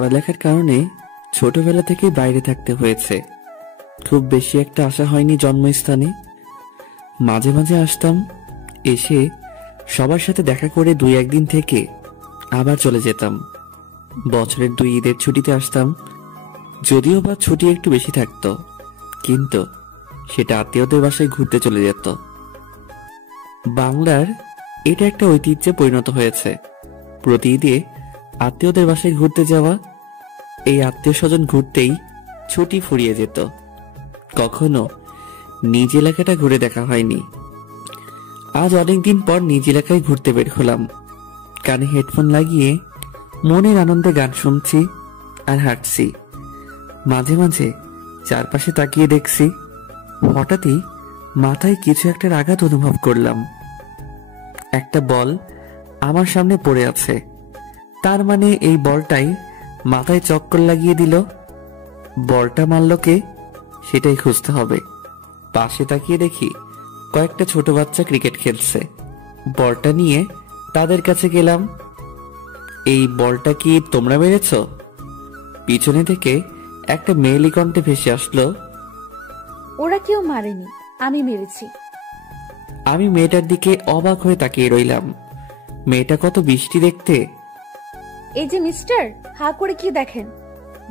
পড়ালেখার কারণে ছোটবেলা থেকে বাইরে থাকতে হয়েছে। খুব বেশি একটা আসা হয়নি জন্মস্থানে। মাঝে মাঝে আসতাম, এসে সবার সাথে দেখা করে 2-1 দিন থেকে আবার চলে যেতাম। বছরের 2 ঈদের ছুটিতে আসতাম, যদিও বা ছুটি একটু বেশি থাকতো, কিন্তু সেটা আত্মীয়দের বাসায় ঘুরতে চলে যেত। বাংলার এটা একটা ঐতিহ্যে পরিণত হয়েছে, প্রতি ঈদে আত্মীয়দের বাসায় ঘুরতে যাওয়া। এই আত্মীয় স্বজন ঘুরতেই ছুটি ফুরিয়ে যেত, কখনো নিজ এলাকাটা ঘুরে দেখা হয়নি। আজ অনেকদিন পর নিজ এলাকায় ঘুরতে বের হলাম। কানে হেডফোন লাগিয়ে মনের আনন্দে গান শুনছি আর হাঁটছি। মাঝে মাঝে চারপাশে তাকিয়ে দেখছি, হঠাৎই মাথায় কিছু একটার আঘাত অনুভব করলাম। একটা বল আমার সামনে পড়ে আছে, তার মানে এই বলটাই মাথায় চক্কর লাগিয়ে দিল। বলটা মারল কে, সেটাই খুঁজতে হবে। পাশে তাকিয়ে দেখি কয়েকটা ছোট বাচ্চা ক্রিকেট খেলছে। বলটা নিয়ে তাদের কাছে গেলাম। এই বলটা কি তোমরা মেরেছ? পিছনে থেকে একটা মেয়েলি কণ্ঠে ভেসে আসলো, ওরা কেউ মারেনি, আমি মেরেছি। আমি মেয়েটার দিকে অবাক হয়ে তাকিয়ে রইলাম। মেয়েটা কত বৃষ্টি দেখতে। এই যে মিস্টার, হা করে কি দেখেন?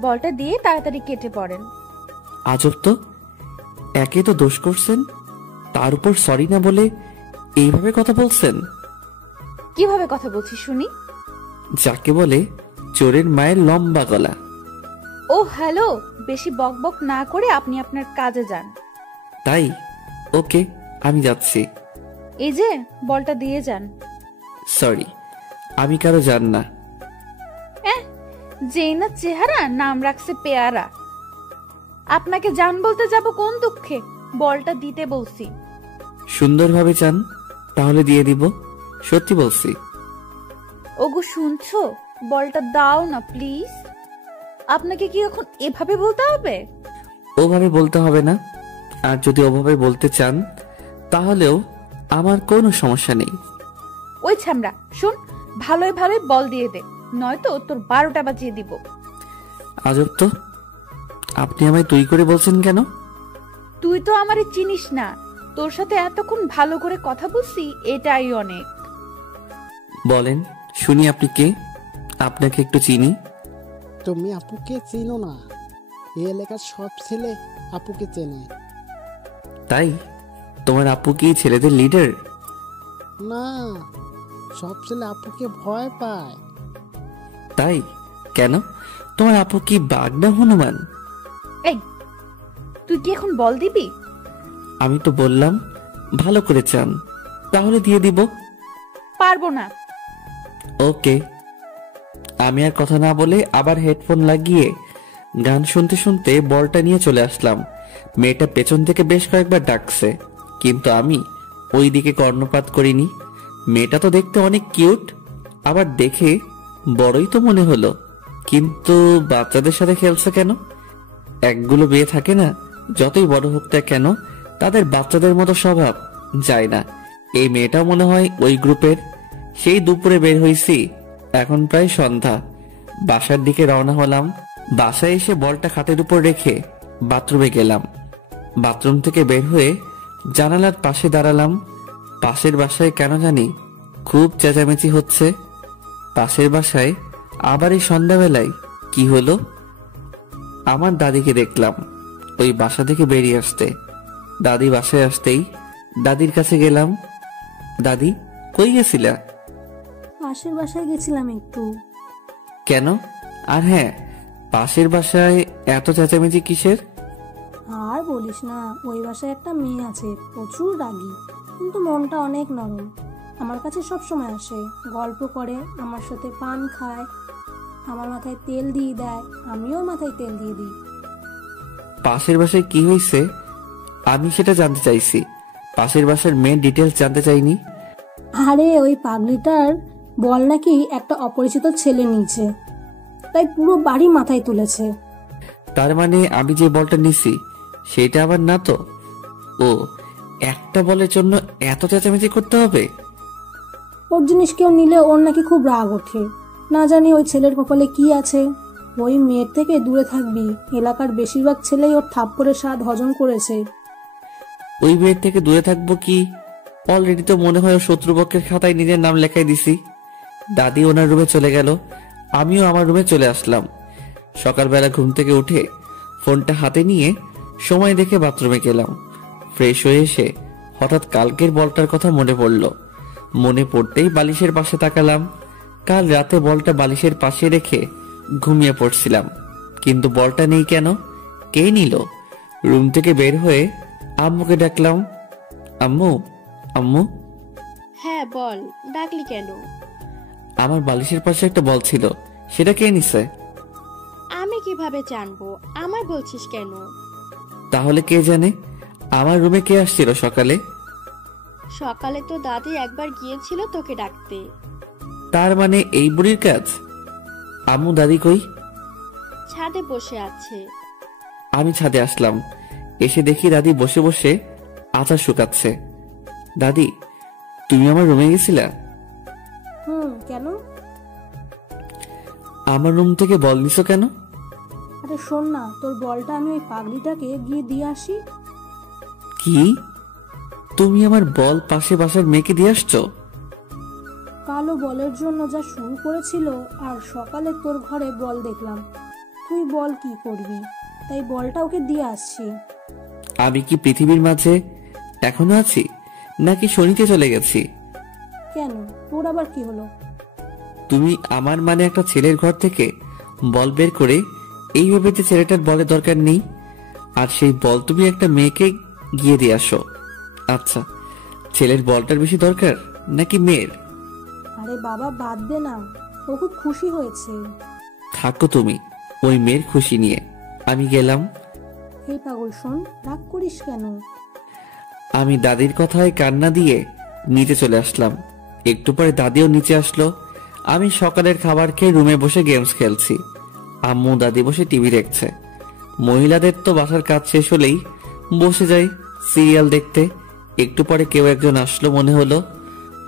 বলটা দিয়ে তাড়াতাড়ি কেটে পড়েন। আজব তো, একে তো দোষ করছেন, তার উপর সরি না বলে এইভাবে কথা বলছেন। কিভাবে কথা বলছি শুনি? যাকে বলে চোরের মায়ের লম্বা গলা। ও হ্যালো, বেশি বকবক না করে আপনি আপনার কাজে যান। তাই? ওকে, আমি যাচ্ছি। এই যে বলটা দিয়ে যান। সরি, আমি কারো জান না। যেই না চেহারা, নাম রাখছে পেয়ারা। আপনাকে জান বলতে যাব কোন দুঃখে? বলটা দিতে বলছি। সুন্দরভাবে চান, তাহলে দিয়ে দিব, সত্যি বলছি। ওগো শুনছো, বলটা দাও না প্লিজ। আপনাকে কি এখন এভাবে বলতে হবে? ওভাবে বলতে হবে না, আর যদি ওভাবে বলতে চান তাহলেও আমার কোনো সমস্যা নেই। ওই ছামড়া শুন, ভালোই ভালোই বল দিয়ে দে, নয়তো তোর 12টা বাজিয়ে দিব। আজব তো, আপনি আমায় তুই করে বলছেন কেন? তুই তো আমারে চিনিস না, তোর সাথে এতক্ষণ ভালো করে কথা বলছি, এটাই অনেক। বলেন শুনি, আপনি কে? আপনাকে একটু চিনি। তুমি আপুকে চিনো না? এই এলাকার সব ছেলে আপুকে চেনে। তাই? তোমার আপু কি ছেলেদের লিডার? না, সব ছেলে আপুকে ভয় পায়। তাই? কেন? তোমার আপু কি বাঘ না হনুমান? এই, তুই কি এখন বল দিবি? আমি তো বললাম ভালো করে চান, তাহলে দিয়ে দিব। পারবো না। ওকে। আমি আর কথা না বলে আবার হেডফোন লাগিয়ে গান শুনতে শুনতে বলটা নিয়ে চলে আসলাম। মেয়েটা পেছন থেকে বেশ কয়েকবার ডাকছে, কিন্তু আমি ওই দিকে কর্ণপাত করিনি। মেয়েটা তো দেখতে অনেক কিউট, আবার দেখে বড়ই তো মনে হলো, কিন্তু বাচ্চাদের সাথে খেলছে কেন? একগুলো বিয়ে থাকে না, যতই বড় হোক না কেন তাদের বাচ্চাদের মতো স্বভাব যায় না। এই মেয়েটাও মনে হয় ওই গ্রুপের। সেই দুপুরে বের হইছি, এখন প্রায় সন্ধ্যা। বাসার দিকে রওনা হলাম। বাসায় এসে বলটা খাটের উপর রেখে বাথরুমে গেলাম। বাথরুম থেকে বের হয়ে জানালার পাশে দাঁড়ালাম। পাশের বাসায় কেন জানি খুব চেঁচামেচি হচ্ছে। পাশের বাসায় আবার এই সন্ধ্যাবেলায় কি হলো? আমার দাদিকে দেখলাম ওই বাসা থেকে বেরিয়ে আসতে। দাদি বাসায় আসতেই দাদির কাছে গেলাম। দাদি, কই গেছিলা? পাশের বাসায় গেছিলাম একটু। কেন? আর হ্যাঁ, পাশের বাসায় এত চেঁচামেচি কিসের? আর বলিস না, ওই বাসায় একটা মেয়ে আছে, প্রচুর রাগী, কিন্তু মনটা অনেক নরম। আমার কাছে সব সময় আসে, গল্প করে, আমার সাথে পান খায়, আমার মাথায় তেল দিয়ে দেয়, আমিও মাথায় তেল দিয়ে দিই। পাশের বাসায় কি হয়েছে আমি সেটা জানতে চাইছি, পাশের বাসার মেয়ের ডিটেলস জানতে চাইনি। আরে ওই পাগলিটার বল নাকি একটা অপরিচিত ছেলে নিয়েছে, তাই পুরো বাড়ি মাথায় তুলেছে। তার মানে আমি যে বলটা নিছি সেটা আবার না তো? ও, একটা বলের জন্য এত চেঁচামেচি করতে হবে? ওর জিনিস কেউ নিলে ওর নাকি খুব রাগ ওঠে। না জানি ওই ছেলের কপালে কি আছে, ওই মেয়ের থেকে দূরে থাকবি। এলাকার বেশিরভাগ ছেলেই ওর থাপ্পড়ের স্বাদ হজম করেছে। ওই মেয়ের থেকে দূরে থাকবো কি? অলরেডি তো মনে হয় শত্রুপক্ষের খাতায় নিজের নাম লেখাই দিছি। দাদি ওনার রুমে চলে গেল, আমিও আমার রুমে চলে আসলাম। সকালবেলা ঘুম থেকে উঠে ফোনটা হাতে নিয়ে সময় দেখে বাথরুমে গেলাম। ফ্রেশ হয়ে এসে হঠাৎ কালকের বলটার কথা মনে পড়ল। মনে পড়তেই বালিশের পাশে তাকালাম। কাল রাতে বলটা বালিশের পাশে রেখে ঘুমিয়ে পড়ছিলাম, কিন্তু বলটা নেই কেন? কে নিল? রুম থেকে বের হয়ে আম্মুকে ডাকলাম, আম্মু আম্মু। হ্যাঁ বল, ডাকলি কেন? আমার বালিশের পাশে একটা বল ছিল, সেটা কে নিছে? আমি কিভাবে জানবো? আমায় বলছিস কেন? তাহলে কে জানে? আমার রুমে কে আসছিল সকালে? সকালে তো দাদি একবার গিয়েছিল তোকে ডাকতে। তার মানে এই বুড়ির কাজ? আম্মু দাদি কই? ছাদে বসে আছে। আমি ছাদে আসলাম, এসে দেখি দাদি বসে বসে আচার শুকাচ্ছে। দাদি, তুমি আমার রুমে গেছিলা? কেন? আমার রুম থেকে বল নিছো কেন? আরে শোন না, তোর বলটা আমি ওই পাগড়িটাকে গিয়ে দিয়ে আসি। কি? তুমি আমার বল পাশে বাসার মেয়েকে দিয়ে আসছো? কালো বলের জন্য যা শুরু করেছিল, আর সকালে তোর ঘরে বল দেখলাম। তুই বল কি করবি, তাই বলটা ওকে দিয়ে আসছি। আমি কি পৃথিবীর মাঝে এখনো আছি, নাকি শনিতে চলে গেছি? কেন, তোর আবার কি হলো? তুমি আমার মানে একটা ছেলের ঘর থেকে বল বের করে এইভাবে যে ছেলেটার বলের দরকার নেই, আর সেই বল তুমি একটা মেয়েকে গিয়ে দিয়ে আসো। আচ্ছা, ছেলের বলটার বেশি দরকার নাকি মেয়ের? আরে বাবা বাদ দে না, ও খুব খুশি হয়েছে। থাকো তুমি ওই মেয়ের খুশি নিয়ে, আমি গেলাম। এই পাগল শোন, রাগ করিস কেন? আমি দাদির কথায় কান্না দিয়ে নিচে চলে আসলাম। একটু পরে দাদিও নিচে আসলো। আমি সকালের খাবার খেয়ে রুমে বসে গেমস খেলছি। আম্মু দাদি বসে টিভি দেখছে। মহিলাদের তো বাসার কাজ শেষ হলেই বসে যায় সিরিয়াল দেখতে। একটু পরে কেউ একজন আসলো মনে হলো।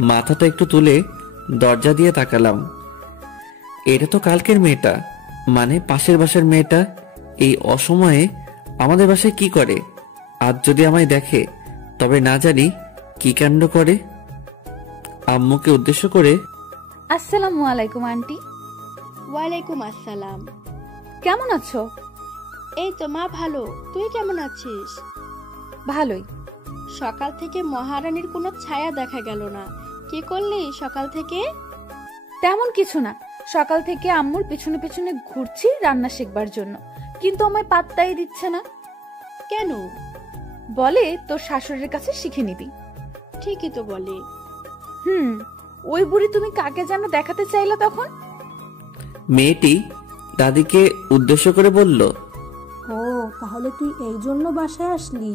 মাথাটা একটু তুলে দরজা দিয়ে তাকালাম। এটা তো কালকের মেয়েটা, মানে পাশের বাসার মেয়েটা। এই অসময়ে আমাদের বাসায় কি করে? আজ যদি আমায় দেখে তবে না জানি কি কাণ্ড করে। আম্মুকে উদ্দেশ্য করে, আসসালামু আলাইকুম আন্টি। ওয়ালাইকুম আসসালাম। কেমন আছো? এই তো মা ভালো, তুই কেমন আছিস? ভালোই। সকাল থেকে মহারানীর কোনো ছায়া দেখা গেল না, কি করলি সকাল থেকে? তেমন কিছু না, সকাল থেকে আম্মুর পিছনে পিছনে ঘুরছি রান্না শিখবার জন্য, কিন্তু আমায় পাত্তাই দিচ্ছে না। কেন? বলে তোর শাশুড়ির কাছে শিখে নিবি। ঠিকই তো বলে। ওই বুড়ি তুমি কাকে যেন দেখাতে চাইলা তখন? মেয়েটি দাদিকে উদ্দেশ্য করে বলল, ও তাহলে তুই এই জন্য বাসায় আসলি?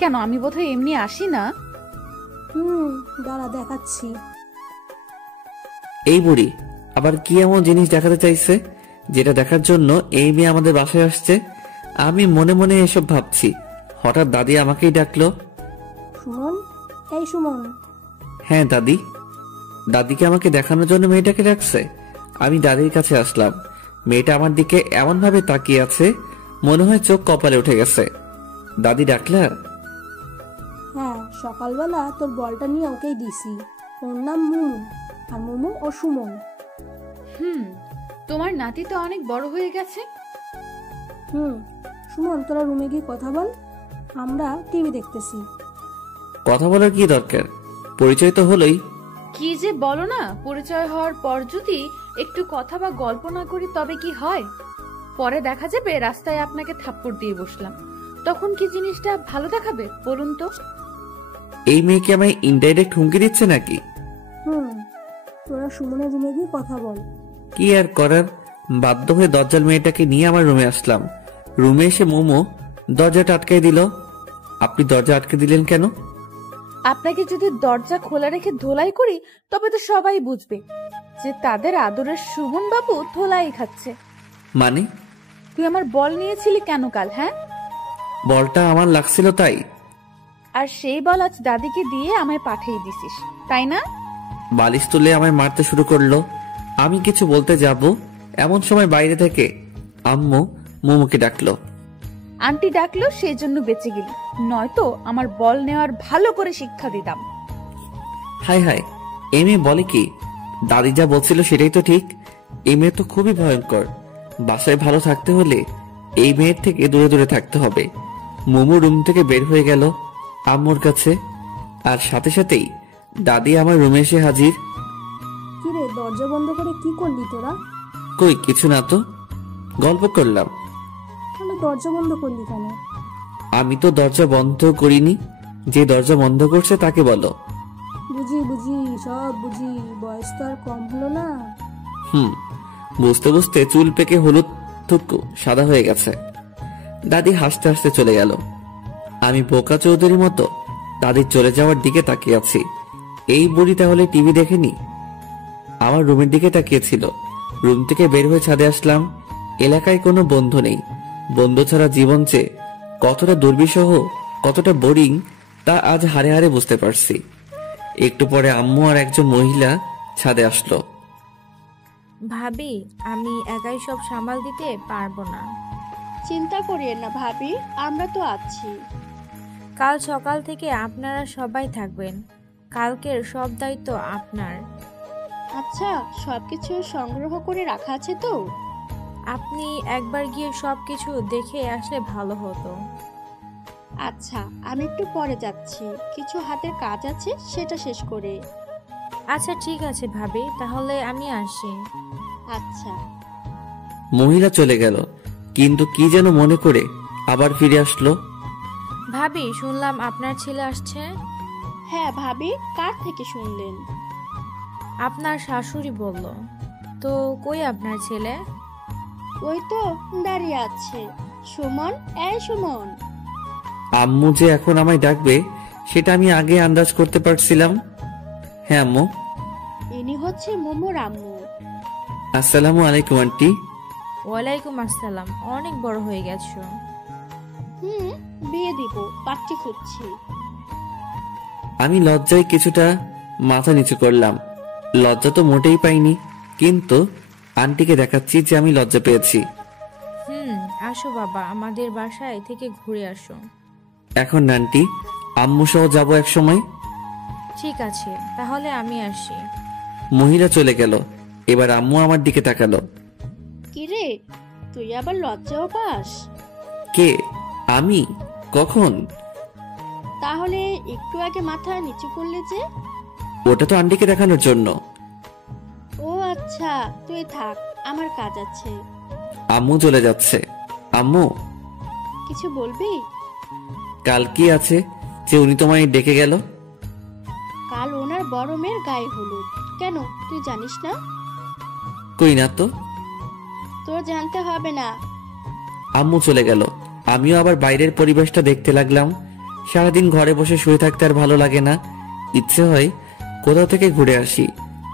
কেন, আমি বোধহয় এমনি আসি না। দাঁড়া দেখাচ্ছি। এই বুড়ি আবার কি এমন জিনিস দেখাতে চাইছে যেটা দেখার জন্য এই মেয়ে আমাদের বাসায় আসছে? আমি মনে মনে এসব ভাবছি, হঠাৎ দাদি আমাকেই ডাকলো। সুমন, এই সুমন। হ্যাঁ দাদি। দাদিকে আমাকে দেখানোর জন্য মেয়েটাকে ডাকছে। আমি দাদির কাছে আসলাম। মেয়েটা আমার দিকে এমন ভাবে তাকিয়ে আছে, মনে হয় চোখ কপালে উঠে গেছে। দাদি ডাকলা? হ্যাঁ, সকালবেলা তোর বলটা নিয়ে ওকেই দিছি। ওর নাম মুমু, আর মুমু ও সুমন। তোমার নাতি তো অনেক বড় হয়ে গেছে। সুমন, তোরা রুমে গিয়ে কথা বল, আমরা টিভি দেখতেছি। কথা বলার কি দরকার? পরিচয় তো হলোই। কি যে বলো না, পরিচয় হওয়ার পর যদি একটু কথা বা গল্প না করি তবে কি হয়? পরে দেখা যাবে রাস্তায় আপনাকে থাপ্পড় দিয়ে বসলাম, তখন কি জিনিসটা ভালো দেখাবে বলুন তো? এই মেয়েকে আমায় ইনডাইরেক্ট হুমকি দিচ্ছে নাকি? তোরা সুমনের রুমে গিয়ে কথা বল। কি আর করার, বাধ্য হয়ে দরজাল মেয়েটাকে নিয়ে আমার রুমে আসলাম। রুমে এসে মোমো দরজাটা আটকে দিল। আপনি দরজা আটকে দিলেন কেন? আপনাকে যদি দরজা খোলা রেখে ধোলাই করি তবে তো সবাই বুঝবে যে তাদের আদরের সুমন বাবু ধোলাই খাচ্ছে। মানে? তুই আমার বল নিয়েছিলি কেন কাল? হ্যাঁ, বলটা আমার লাগছিল তাই। আর সেই বল আজ দাদিকে দিয়ে আমায় পাঠিয়ে দিছিস, তাই না? বালিশ তুলে আমায় মারতে শুরু করলো। আমি কিছু বলতে যাব, এমন সময় বাইরে থেকে আম্মু মোমোকে ডাকলো। আন্টি ডাকলো সেই জন্য বেঁচে গেলি, নয়তো আমার বল নেওয়ার ভালো করে শিক্ষা দিতাম। হাই হাই, এই মেয়ে বলে কি? দাদি যা বলছিল সেটাই তো ঠিক। এই মেয়ে তো খুবই ভয়ঙ্কর। বাসায় ভালো থাকতে হলে এই মেয়ের থেকে দূরে দূরে থাকতে হবে। মোমো রুম থেকে বের হয়ে গেল আম্মুর কাছে, আর সাথে সাথেই দাদি আমার রুমে এসে হাজির। কিরে, দরজা বন্ধ করে কি করলি তোরা? কই কিছু না তো, গল্প করলাম। তাহলে দরজা বন্ধ করলি কেন? আমি তো দরজা বন্ধ করিনি, যে দরজা বন্ধ করছে তাকে বলো। বুঝি বুঝি, সব বুঝি, বয়স তো আর কম হলো না। বুঝতে বুঝতে চুল পেকে হলুদ থুকু সাদা হয়ে গেছে। দাদি হাসতে হাসতে চলে গেল। আমি বোকা চৌধুরীর মতো দাদির চলে যাওয়ার দিকে তাকিয়ে আছি। এই বুড়ি তাহলে টিভি দেখেনি? আমার রুমের দিকে তাকিয়েছিল। রুম থেকে বের হয়ে ছাদে আসলাম। এলাকায় কোনো বন্ধু নেই। বন্ধু ছাড়া জীবন যে কতটা দুর্বিষহ, কতটা বোরিং, তা আজ হারে হারে বুঝতে পারছি। একটু পরে আম্মু আর একজন মহিলা ছাদে আসলো। ভাবি, আমি একাই সব সামাল দিতে পারবো না। চিন্তা করিয়েন না ভাবি, আমরা তো আছি। কাল সকাল থেকে আপনারা সবাই থাকবেন। কালকের সব দায়িত্ব আপনার। আচ্ছা, সবকিছু সংগ্রহ করে রাখা আছে তো? আপনি একবার গিয়ে সবকিছু দেখে আসলে ভালো হতো। আচ্ছা, আমি একটু পরে যাচ্ছি, কিছু হাতের কাজ আছে, সেটা শেষ করে। আচ্ছা ঠিক আছে ভাবি, তাহলে আমি আসি। আচ্ছা। মহিলা চলে গেল, কিন্তু কি যেন মনে করে আবার ফিরে আসলো। ভাবি, শুনলাম আপনার ছেলে আসছে। হ্যাঁ ভাবি, কার থেকে শুনলেন? আপনার শাশুড়ি বলল। তো কই আপনার ছেলে? ওই তো দাঁড়িয়ে আছে। সুমন, এই সুমন। আম্মু যে এখন আমায় ডাকবে সেটা আমি আগে আন্দাজ করতে পারছিলাম। হ্যাঁ আম্মু। ইনি হচ্ছে মোমোর আম্মু। আসসালামু আলাইকুম আন্টি। ওয়ালাইকুম আসসালাম। অনেক বড় হয়ে গেছো। বিয়ে দিব, পাত্রী খুঁজছি। আমি লজ্জায় কিছুটা মাথা নিচু করলাম। লজ্জা তো মোটেই পাইনি, কিন্তু আন্টিকে দেখাচ্ছি যে আমি লজ্জা পেয়েছি। আসো বাবা, আমাদের বাসায় থেকে ঘুরে আসো। এখন না আন্টি, আম্মু সহ যাবো এক সময়। ঠিক আছে, তাহলে আমি আসি। মহিলা চলে গেল। এবার আম্মু আমার দিকে তাকালো। কিরে, তুই আবার লজ্জাও পাস? কে? আমি? কখন? তাহলে একটু আগে মাথা নিচু করলে যে? ওটা তো আন্টিকে দেখানোর জন্য। ও আচ্ছা, তুই থাক, আমার কাজ আছে। আম্মু চলে যাচ্ছে। আম্মু, কিছু বলবি? কাল কি আছে যে উনি তোমায় ডেকে গেল? কাল ওনার বড় মেয়ের গায়ে হলুদ। কেন, তুই জানিস না? কই না তো। তোর জানতে হবে না। আম্মু চলে গেল। আমিও আবার বাইরের পরিবেশটা দেখতে লাগলাম। সারাদিন ঘরে বসে শুয়ে থাকতে আর ভালো লাগে না। ইচ্ছে হয় কোথাও থেকে ঘুরে আসি,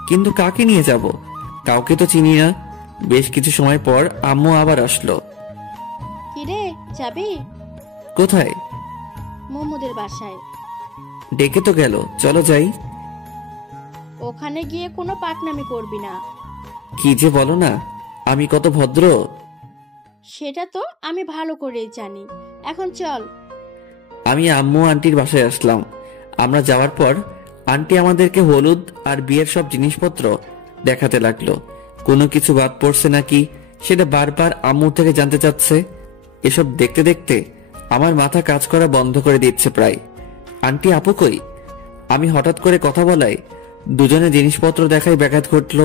কিন্তু কাকে নিয়ে যাব? কাউকে তো চিনি না। বেশ কিছু সময় পর আম্মু আবার আসলো। কিরে, যাবি? কোথায়? মোমোদের বাসায়। ডেকে তো গেল, চলো যাই। ওখানে গিয়ে কোনো পাকনামি করবি না। কি যে বলো না, আমি কত ভদ্র। সেটা তো আমি ভালো করেই জানি। এখন চল। আমি আম্মু আন্টির বাসায় আসলাম। আমরা যাওয়ার পর আন্টি আমাদেরকে হলুদ আর বিয়ের সব জিনিসপত্র দেখাতে লাগলো। কোনো কিছু বাদ পড়ছে নাকি সেটা বারবার আম্মুর থেকে জানতে চাচ্ছে। এসব দেখতে দেখতে আমার মাথা কাজ করা বন্ধ করে দিচ্ছে প্রায়। আন্টি আপু কই? আমি হঠাৎ করে কথা বলায় দুজনে জিনিসপত্র দেখায় ব্যাঘাত ঘটলো।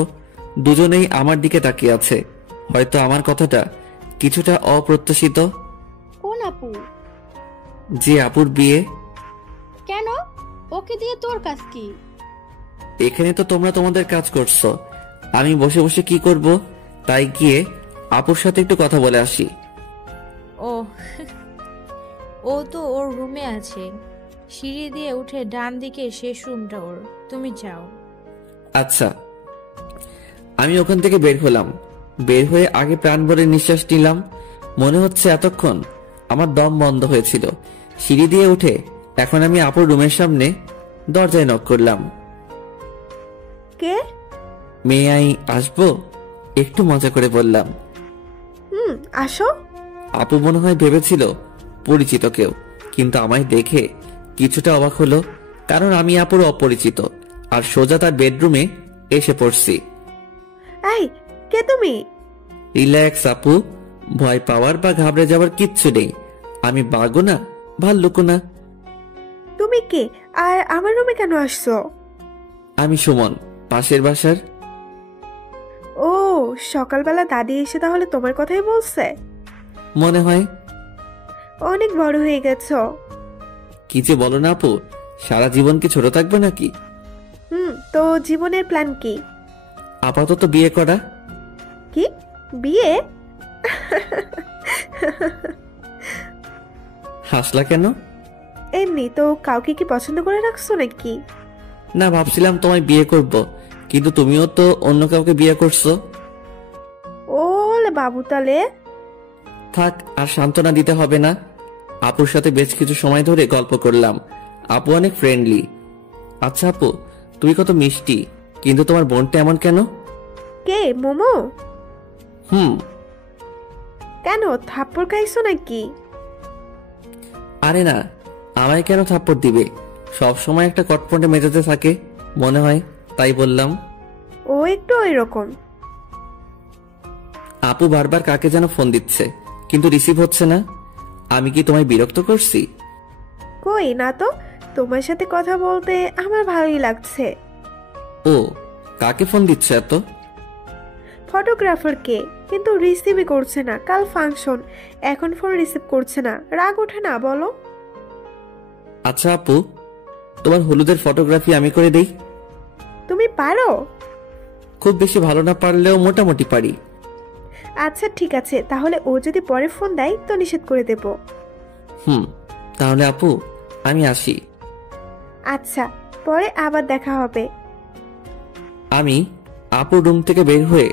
দুজনেই আমার দিকে তাকিয়ে আছে। হয়তো আমার কথাটা কিছুটা অপ্রত্যাশিত। কোন আপু? যে আপুর বিয়ে। কেন, ওকে দিয়ে তোর কাজ কি? এখানে তো তোমরা তোমাদের কাজ করছো, আমি বসে বসে কি করব? তাই গিয়ে আপুর সাথে একটু কথা বলে আসি। ও ও তো ওর রুমে আছে। সিঁড়ি দিয়ে উঠে ডান দিকে শেষ রুমটা ওর। তুমি যাও। আচ্ছা। আমি ওখান থেকে বের হলাম। বের হয়ে আগে প্রাণ ভরে নিঃশ্বাস নিলাম। মনে হচ্ছে এতক্ষণ আমার দম বন্ধ হয়েছিল। সিঁড়ি দিয়ে উঠে এখন আমি আপুর রুমের সামনে দরজায় নক করলাম। কে? মেয়ে আই আসবো? একটু মজা করে বললাম। আসো। আপু মনে হয় ভেবেছিল পরিচিত কেউ, কিন্তু আমায় দেখে কিছুটা অবাক হলো, কারণ আমি আপুর অপরিচিত আর সোজা তার বেডরুমে এসে পড়ছি। এই, কে তুমি? রিল্যাক্স আপু, ভয় পাওয়ার বা ঘাবড়ে যাওয়ার কিচ্ছু নেই। আমি বাঘও না, ভাল্লুকও না। তুমি কে আর আমার রুমে কেন আসছো? আমি সুমন, পাশের বাসার। ও, সকালবেলা দাদি এসে তাহলে তোমার কথাই বলছে? মনে হয়। অনেক বড় হয়ে গেছো। কি যে বলো না আপু, সারা জীবন কি ছোট থাকবে নাকি? তো জীবনের প্ল্যান কি? আপাতত বিয়ে করা। কি, বিয়ে? হাসলা কেন? এমনি তো। কাউকে কি পছন্দ করে রাখছো নাকি? না, ভাবছিলাম তোমায় বিয়ে করব, কিন্তু তুমিও তো অন্য কাউকে বিয়ে করছো। ও বাবু, তাহলে থাক, আর সান্ত্বনা দিতে হবে না। আপুর সাথে বেশ কিছু সময় ধরে গল্প করলাম। আপু অনেক ফ্রেন্ডলি। আচ্ছা আপু, তুমি কত মিষ্টি, কিন্তু তোমার বোনটা এমন কেন? কে, মোমো? হুম। কেন, থাপ্পড় খাইছো নাকি? আরে না, আমায় কেন থাপ্পড় দিবে? সব সময় একটা কটপটে মেজাজে থাকে মনে হয়, তাই বললাম। ও একটু ওই রকম। আপু বারবার কাকে যেন ফোন দিচ্ছে, কিন্তু রিসিভ হচ্ছে না। আমি কি তোমায় বিরক্ত করছি? কই না তো, তোমার সাথে কথা বলতে আমার ভালোই লাগছে। ও, কাকে ফোন দিচ্ছে এত? ফটোগ্রাফারকে, কিন্তু রিসিভই করছে না। কাল ফাংশন, এখন ফোন রিসিভ করছে না। রাগ ওঠে না বলো? আচ্ছা আপু, তোমার হলুদের ফটোগ্রাফি আমি করে দেই। তুমি পারো? খুব বেশি ভালো না পারলেও মোটামুটি পারি। আচ্ছা ঠিক আছে, তাহলে ও যদি পরে ফোন দেয় তো নিষেধ করে দেব। তাহলে আপু আমি আসি। আচ্ছা, পরে আবার দেখা হবে। আমি আপুর রুম থেকে বের হয়ে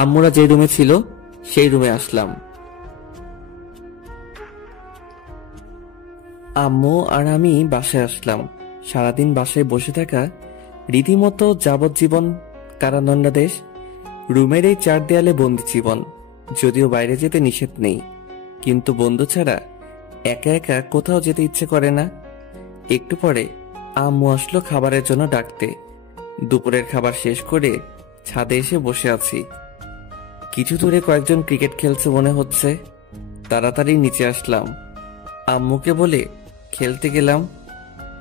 আম্মুরা যে রুমে ছিল সেই রুমে আসলাম। আম্মু আর আমি বাসায় আসলাম। সারাদিন বাসায় বসে থাকা রীতিমতো যাবজ্জীবন কারাদণ্ডাদেশ। রুমের এই 4 দেয়ালে বন্দি জীবন। যদিও বাইরে যেতে নিষেধ নেই, কিন্তু বন্ধু ছাড়া একা একা কোথাও যেতে ইচ্ছে করে না। একটু পরে আম্মু আসলো খাবারের জন্য ডাকতে। দুপুরের খাবার শেষ করে ছাদে এসে বসে আছি। কিছু দূরে কয়েকজন ক্রিকেট খেলছে মনে হচ্ছে। তাড়াতাড়ি নিচে আসলাম। আম্মুকে বলে খেলতে গেলাম।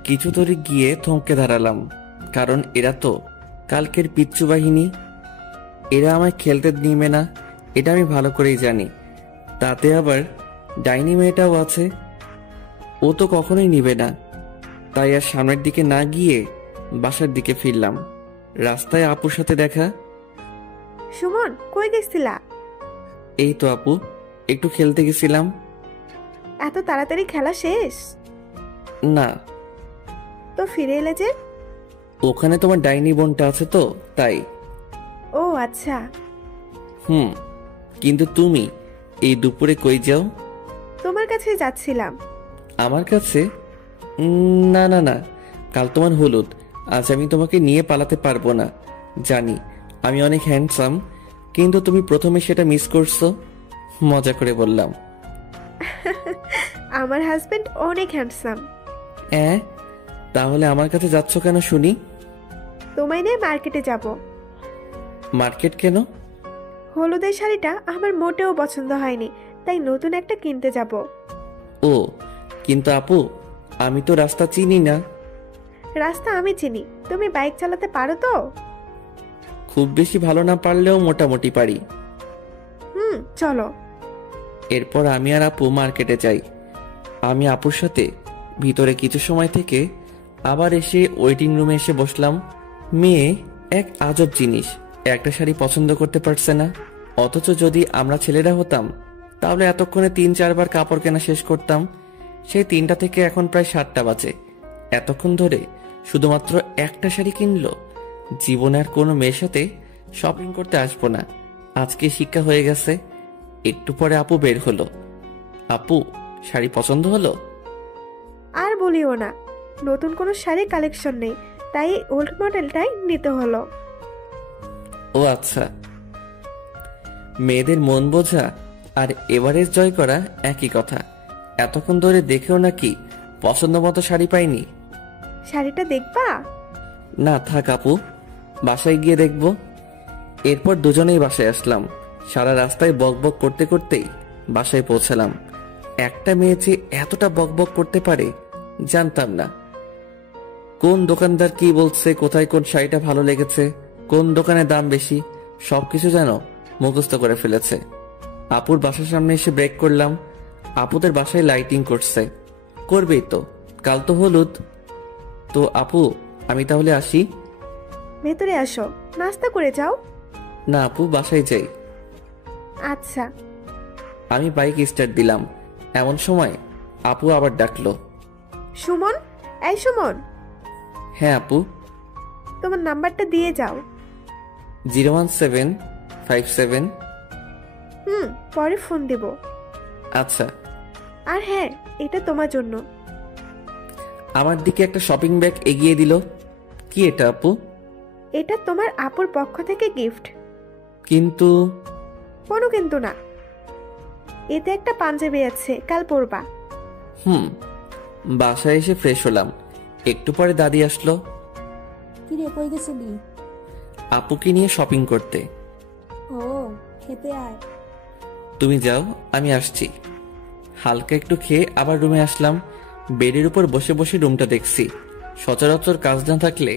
কিছু দূরে গিয়ে থমকে দাঁড়ালাম, কারণ এরা তো কালকের পিচ্চু বাহিনী। এরা আমায় খেলতে নিবে না, এটা আমি ভালো করেই জানি। তাতে আবার ডাইনি মেয়েটাও আছে, ও তো কখনোই নিবে না। তাই আর সামনের দিকে না গিয়ে বাসার দিকে ফিরলাম। রাস্তায় আপুর সাথে দেখা। সুমন, কই গেছিলা? এই তো আপু, একটু খেলতে গেছিলাম। এত তাড়াতাড়ি খেলা শেষ? না। তো ফিরে এলে যে? ওখানে তোমার ডাইনি বোনটা আছে তো, তাই। ও আচ্ছা। কিন্তু তুমি এই দুপুরে কই যাও? তোমার কাছে যাচ্ছিলাম। আমার কাছে? না না না, কাল তোমার হলুদ, আজ আমি তোমাকে নিয়ে পালাতে পারবো না। জানি আমি অনেক হ্যান্ডসাম, কিন্তু তুমি প্রথমে সেটা মিস করছো। মজা করে বললাম। আমার হাজবেন্ড অনেক হ্যান্ডসাম। তাহলে আমার কাছে যাচ্ছ কেন শুনি? তোমায় নিয়ে মার্কেটে যাব। মার্কেট কেন? হলুদের শাড়িটা আমার মোটেও পছন্দ হয়নি, তাই নতুন একটা কিনতে যাব। ও, কিন্তু আপু আমি তো রাস্তা চিনি না। রাস্তা আমি চিনি। তুমি বাইক চালাতে পারো তো? খুব বেশি ভালো না পারলেও মোটামুটি পারি। চলো। এরপর আমি আর আপু মার্কেটে যাই। আমি আপুর সাথে ভিতরে কিছু সময় থেকে আবার এসে ওয়েটিং রুমে এসে বসলাম। মেয়ে এক আজব জিনিস, একটা শাড়ি পছন্দ করতে পারছে না। অথচ যদি আমরা ছেলেরা হতাম তাহলে এতক্ষণে 3-4 বার কাপড় কেনা শেষ করতাম। সেই 3টা থেকে এখন প্রায় 7টা বাজে। এতক্ষণ ধরে শুধুমাত্র একটা শাড়ি কিনলো। জীবনে আর কোনো মেয়ের সাথে শপিং করতে আসবো না, আজকে শিক্ষা হয়ে গেছে। একটু পরে আপু বের হলো। আপু, শাড়ি পছন্দ হলো? আর বলিও না, নতুন কোনো শাড়ি কালেকশন নেই, তাই ওল্ড মডেলটাই নিতে হলো। ও আচ্ছা। মেয়েদের মন বোঝা আর এভারেজ জয় করা একই কথা। এতক্ষণ ধরে দেখেও নাকি পছন্দ মতো শাড়ি পাইনি। শাড়িটা দেখবা? না থাক আপু, বাসায় গিয়ে দেখব। এরপর দুজনেই বাসায় আসলাম। সারা রাস্তায় বকবক করতে করতেই বাসায় পৌঁছালাম। একটা মেয়ে যে এতটা বকবক করতে পারে জানতাম না। কোন দোকানদার কি বলছে, কোথায় কোন শাড়িটা ভালো লেগেছে, কোন দোকানে দাম বেশি, সবকিছু যেন মুখস্থ করে ফেলেছে। আপুর বাসার সামনে এসে ব্রেক করলাম। আপুদের বাসায় লাইটিং করছে, করবেই তো, কাল তো হলুদ। তো আপু আমি তাহলে আসি? ভেতরে আসো, নাস্তা করে যাও। না আপু, বাসায় যাই। আচ্ছা। আমি বাইক স্টার্ট দিলাম, এমন সময় আপু আবার ডাকলো। সুমন, এই সুমন, হ্যাঁ আপু। তোমার নাম্বারটা দিয়ে যাও। 01757। পরে ফোন দেব। আচ্ছা। আর হ্যাঁ, এটা তোমার জন্য। আমার দিকে একটা শপিং ব্যাগ এগিয়ে দিল। কি এটা আপু? এটা তোমার আপুর পক্ষ থেকে গিফট। কিন্তু কোনো কিন্তু না, এতে একটা পাঞ্জাবি আছে, কাল পরবা। বাসায় এসে ফ্রেশ হলাম। একটু পরে দাদি আসলো। কি রে, কই গেছিলি? আপুকে নিয়ে শপিং করতে। ও, খেতে আয়। তুমি যাও, আমি আসছি। হালকা একটু খেয়ে আবার রুমে আসলাম। বেডের উপর বসে বসে রুমটা দেখছি। সচরাচর কাজ না থাকলে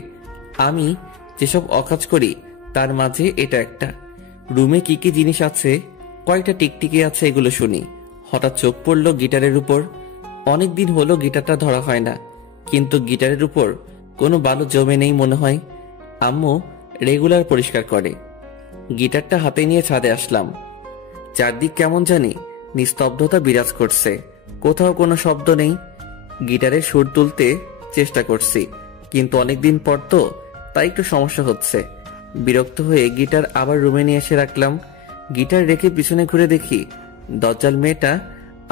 আমি যেসব অকাজ করি তার মাঝে এটা একটা। রুমে কি কি জিনিস আছে, কয়টা টিকটিকি আছে, এগুলো শুনি। হঠাৎ চোখ পড়লো গিটারের উপর। অনেকদিন হলো গিটারটা ধরা হয় না, কিন্তু গিটারের উপর কোনো বালু জমে নেই মনে হয়। আম্মু রেগুলার পরিষ্কার করে। গিটারটা হাতে নিয়ে ছাদে আসলাম। চারদিক কেমন জানি নিস্তব্ধতা বিরাজ করছে, কোথাও কোনো শব্দ নেই। গিটারের সুর তুলতে চেষ্টা করছি, কিন্তু অনেকদিন পর তো, তাই একটু সমস্যা হচ্ছে। বিরক্ত হয়ে গিটার আবার রুমে নিয়ে এসে রাখলাম। গিটার রেখে পিছনে ঘুরে দেখি দজ্জাল মেয়েটা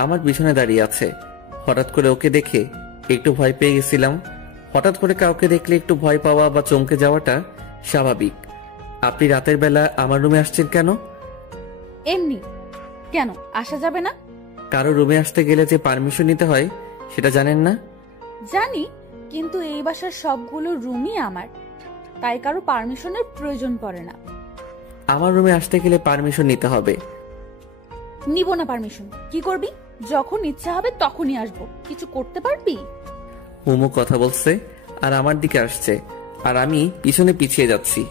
আমার পিছনে দাঁড়িয়ে আছে। হঠাৎ করে ওকে দেখে একটু ভয় পেয়ে গেছিলাম। হঠাৎ করে কাউকে দেখলে একটু ভয় পাওয়া বা চমকে যাওয়াটা স্বাভাবিক। আপনি রাতের বেলা আমার রুমে আসছেন কেন? এমনি। কেন আসা যাবে না? কারো রুমে আসতে গেলে যে পারমিশন নিতে হয় সেটা জানেন না? জানি, কিন্তু এই বাসার সবগুলো রুমই আমার, তাই কারো পারমিশনের প্রয়োজন পড়ে না। আমার রুমে আসতে গেলে পারমিশন নিতে হবে। নিব না পারমিশন। কি করবি? যখন ইচ্ছা হবে তখনই আসবো। কিছু করতে পারবি? মোমো কথা বলছে আর আমার দিকে আসছে, আর আমি পিছনে পিছিয়ে যাচ্ছি।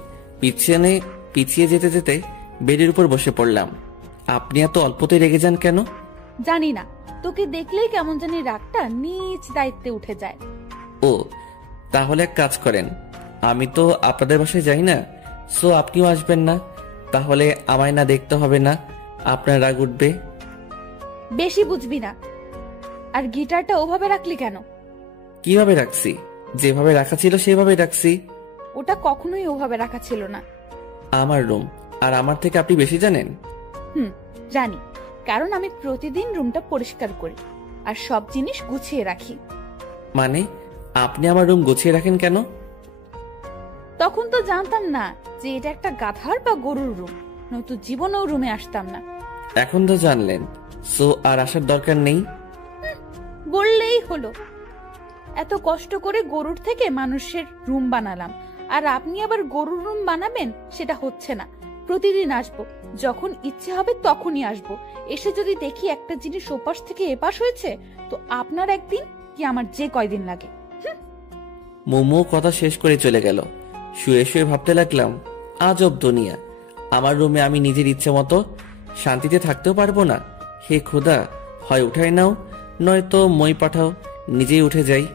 পিছিয়ে যেতে যেতে বেডের উপর বসে পড়লাম। আপনি এত অল্পতে রেগে যান কেন? জানি না, তোকে দেখলেই কেমন জানি রাগটা নিজ দায়িত্বে উঠে যায়। ও, তাহলে এক কাজ করেন, আমি তো আপনাদের বাসায় যাই না, সো আপনিও আসবেন না। তাহলে আমায় না দেখতে হবে না, আপনার রাগ উঠবে। বেশি বুঝবি না। আর গিটারটা ওভাবে রাখলি কেন? কিভাবে রাখছি? যেভাবে রাখা ছিল সেভাবে রাখছি। ওটা কখনোই ওভাবে রাখা ছিল না। আমার রুম, আর আমার থেকে আপনি বেশি জানেন? জানি, কারণ আমি প্রতিদিন রুমটা পরিষ্কার করি আর সব জিনিস গুছিয়ে রাখি। মানে আপনি আমার রুম গুছিয়ে রাখেন কেন? তখন তো জানতাম না যে এটা একটা গাধার বা গরুর রুম, নয়তো জীবনেও রুমে আসতাম না। এখন তো জানলেন, সো আর আসার দরকার নেই। বললেই হলো। এত কষ্ট করে গরুর থেকে মানুষের রুম বানালাম, আর আপনি আবার গরুর রুম বানাবেন? সেটা হচ্ছে না। প্রতিদিন আসবো, যখন ইচ্ছে হবে তখনই আসবো। এসে যদি দেখি একটা জিনিস ওপাশ থেকে এপাশ হয়েছে, তো আপনার একদিন কি আমার যে কয়দিন লাগে। মোমো কথা শেষ করে চলে গেল। শুয়ে শুয়ে ভাবতে লাগলাম, আজব দুনিয়া। আমার রুমে আমি নিজের ইচ্ছে মতো শান্তিতে থাকতেও পারবো না। হে খোদা, হয় উঠায় নাও, নয়তো মই পাঠাও, নিজেই উঠে যাই।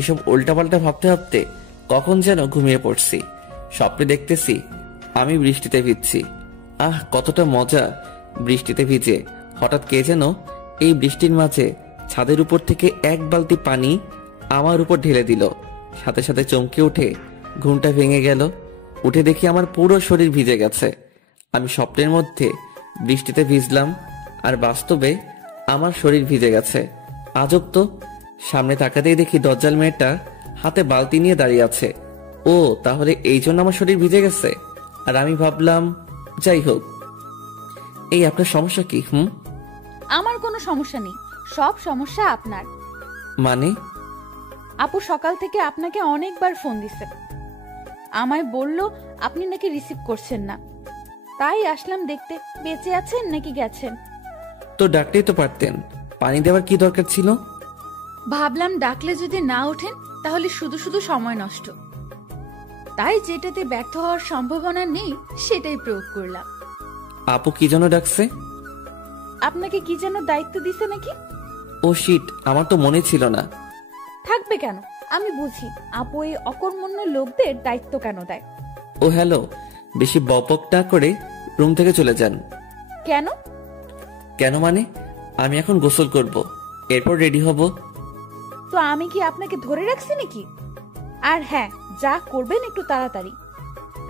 এসব উল্টাপাল্টা ভাবতে ভাবতে কখন যেন ঘুমিয়ে পড়ছি। স্বপ্নে দেখতেছি আমি বৃষ্টিতে ভিজছি। আহ, কতটা মজা বৃষ্টিতে ভিজে। হঠাৎ কে যেন এই বৃষ্টির মাঝে ছাদের উপর থেকে এক বালতি পানি আমার উপর ঢেলে দিল। সাথে সাথে চমকে উঠে ঘুমটা ভেঙে গেল। উঠে দেখি আমার পুরো শরীর ভিজে গেছে। আমি স্বপ্নের মধ্যে বৃষ্টিতে ভিজলাম, আর বাস্তবে আমার শরীর ভিজে গেছে। আজব তো। সামনে তাকাতেই দেখি দজ্জাল মেয়েটা হাতে বালতি নিয়ে দাঁড়িয়ে আছে। ও, তাহলে এই জন্য আমার শরীর ভিজে গেছে। আর আমি ভাবলাম, যাই হোক, এই আপনার সমস্যা কি? আমার কোনো সমস্যা নেই, সব সমস্যা আপনার। মানে? আপু সকাল থেকে আপনাকে অনেকবার ফোন দিছে, আমায় বলল আপনি নাকি রিসিভ করছেন না, তাই আসলাম দেখতে বেঁচে আছেন নাকি গেছেন। তো ডাকতেই তো পারতেন, পানি দেওয়ার কি দরকার ছিল? ভাবলাম ডাকলে যদি না ওঠেন তাহলে শুধু শুধু সময় নষ্ট, তাই যেটাতে ব্যর্থ হওয়ার সম্ভাবনা নেই সেটাই প্রয়োগ করলাম। আপু কি জন্য ডাকছে? আপনাকে কি যেন দায়িত্ব দিছে নাকি? ও শিট, আমার তো মনে ছিল না। থাকবে কেন, আমি বুঝি আপু এই অকর্মণ্য লোকদের দায়িত্ব কেন দেয়। ও হ্যালো, বেশি বকবক না করে রুম থেকে চলে যান। কেন? কেন মানে, আমি এখন গোসল করব, এরপর রেডি হব। তো আমি কি আপনাকে ধরে রাখছি নাকি? আর হ্যাঁ, যা করবেন একটু তাড়াতাড়ি,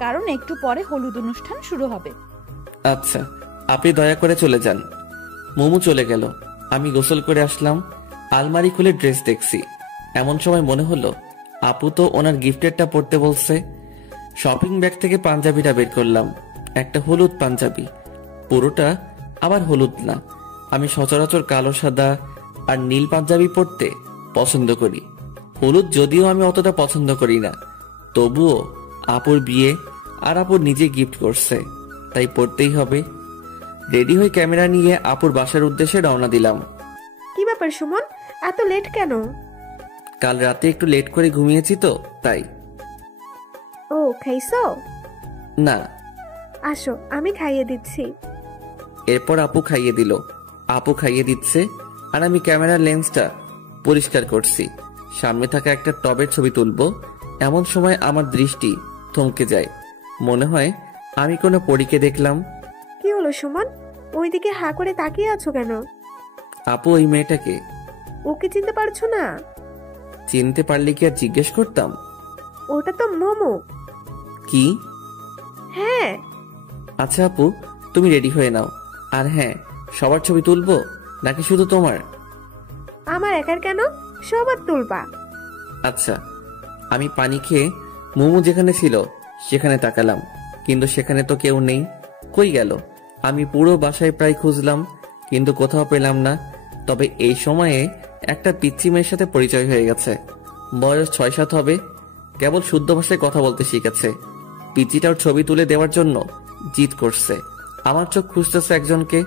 কারণ একটু পরে হলুদ অনুষ্ঠান শুরু হবে। আচ্ছা, আপনি দয়া করে চলে যান। মোমো চলে গেল, আমি গোসল করে আসলাম। আলমারি খুলে ড্রেস দেখছি, এমন সময় মনে হলো আপু তো ওনার গিফটেরটা পরতে বলছে। শপিং ব্যাগ থেকে পাঞ্জাবিটা বের করলাম, একটা হলুদ পাঞ্জাবি, পুরোটা আবার হলুদ না। আমি সচরাচর কালো, সাদা আর নীল পাঞ্জাবি পরতে পছন্দ করি। হলুদ যদিও আমি অতটা পছন্দ করি না, তবুও আপুর বিয়ে আর আপুর নিজে গিফট করছে, তাই পড়তেই হবে। রেডি হয়ে ক্যামেরা নিয়ে আপুর বাসার উদ্দেশ্যে রওনা দিলাম। কি ব্যাপার সুমন, এত লেট কেন? কাল রাতে একটু লেট করে ঘুমিয়েছি তো তাই। ও খাইছো? না। আসো আমি খাইয়ে দিচ্ছি। এরপর আপু খাইয়ে দিল। আপু খাইয়ে দিচ্ছে আর আমি ক্যামেরার লেন্সটা পরিষ্কার করছি, সামনে থাকা একটা টবের ছবি তুলবো। এমন সময় আমার দৃষ্টি থমকে যায়, মনে হয় আমি কোনো পরীকে দেখলাম। কি হলো সুমন, ওইদিকে হা করে তাকিয়ে আছো কেন? আপু ওই মেয়েটাকে ওকে চিনতে পারছো না? চিনতে পারলে কি আর জিজ্ঞেস করতাম? ওটা তো মোমো। কি? হ্যাঁ। আচ্ছা আপু, তুমি রেডি হয়ে নাও। আর হ্যাঁ, সবার ছবি তুলবো নাকি শুধু তোমার? আমার একার কেন, সবার তুলবা। আচ্ছা। আমি পানি খেয়ে মোমো যেখানে ছিল সেখানে তাকালাম, কিন্তু সেখানে তো কেউ নেই। কই গেল? আমি পুরো বাসায় প্রায় খুঁজলাম, কিন্তু কোথাও পেলাম না। তবে এই সময়ে একটা পিচ্চি মেয়ের সাথে পরিচয় হয়ে গেছে। বয়স 6-7 হবে, কেবল শুদ্ধ ভাষায় কথা বলতে শিখেছে। পিচ্চিটার ছবি তুলে দেওয়ার জন্য জিদ করছে। আমার চোখ খুঁজতেছে একজনকে,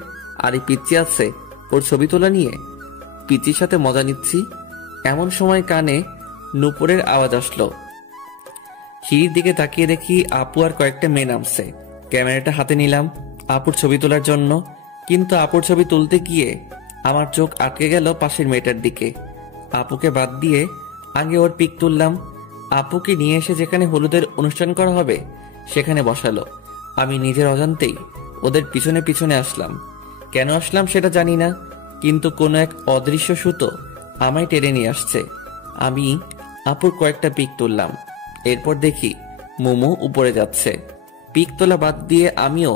আর এই পিচ্চি আছে ওর ছবি তোলা নিয়ে। পিচ্চির সাথে মজা নিচ্ছি, এমন সময় কানে নুপুরের আওয়াজ আসলো। সিঁড়ির দিকে তাকিয়ে দেখি আপু আর কয়েকটা মেয়ে নামছে। ক্যামেরাটা হাতে নিলাম আপুর ছবি তোলার জন্য, কিন্তু আপুর ছবি তুলতে গিয়ে আমার চোখ আটকে গেল পাশের মেয়েটার দিকে। আপুকে বাদ দিয়ে আগে ওর পিক তুললাম। আপুকে নিয়ে এসে যেখানে হলুদের অনুষ্ঠান করা হবে সেখানে বসালো। আমি নিজের অজান্তেই ওদের পিছনে পিছনে আসলাম। কেন আসলাম সেটা জানি না, কিন্তু কোনো এক অদৃশ্য সুতো আমায় টেনে নিয়ে আসছে। আমি আপুর কয়েকটা পিক তুললাম, এরপর দেখি মোমো উপরে যাচ্ছে। পিক তোলা বাদ দিয়ে আমিও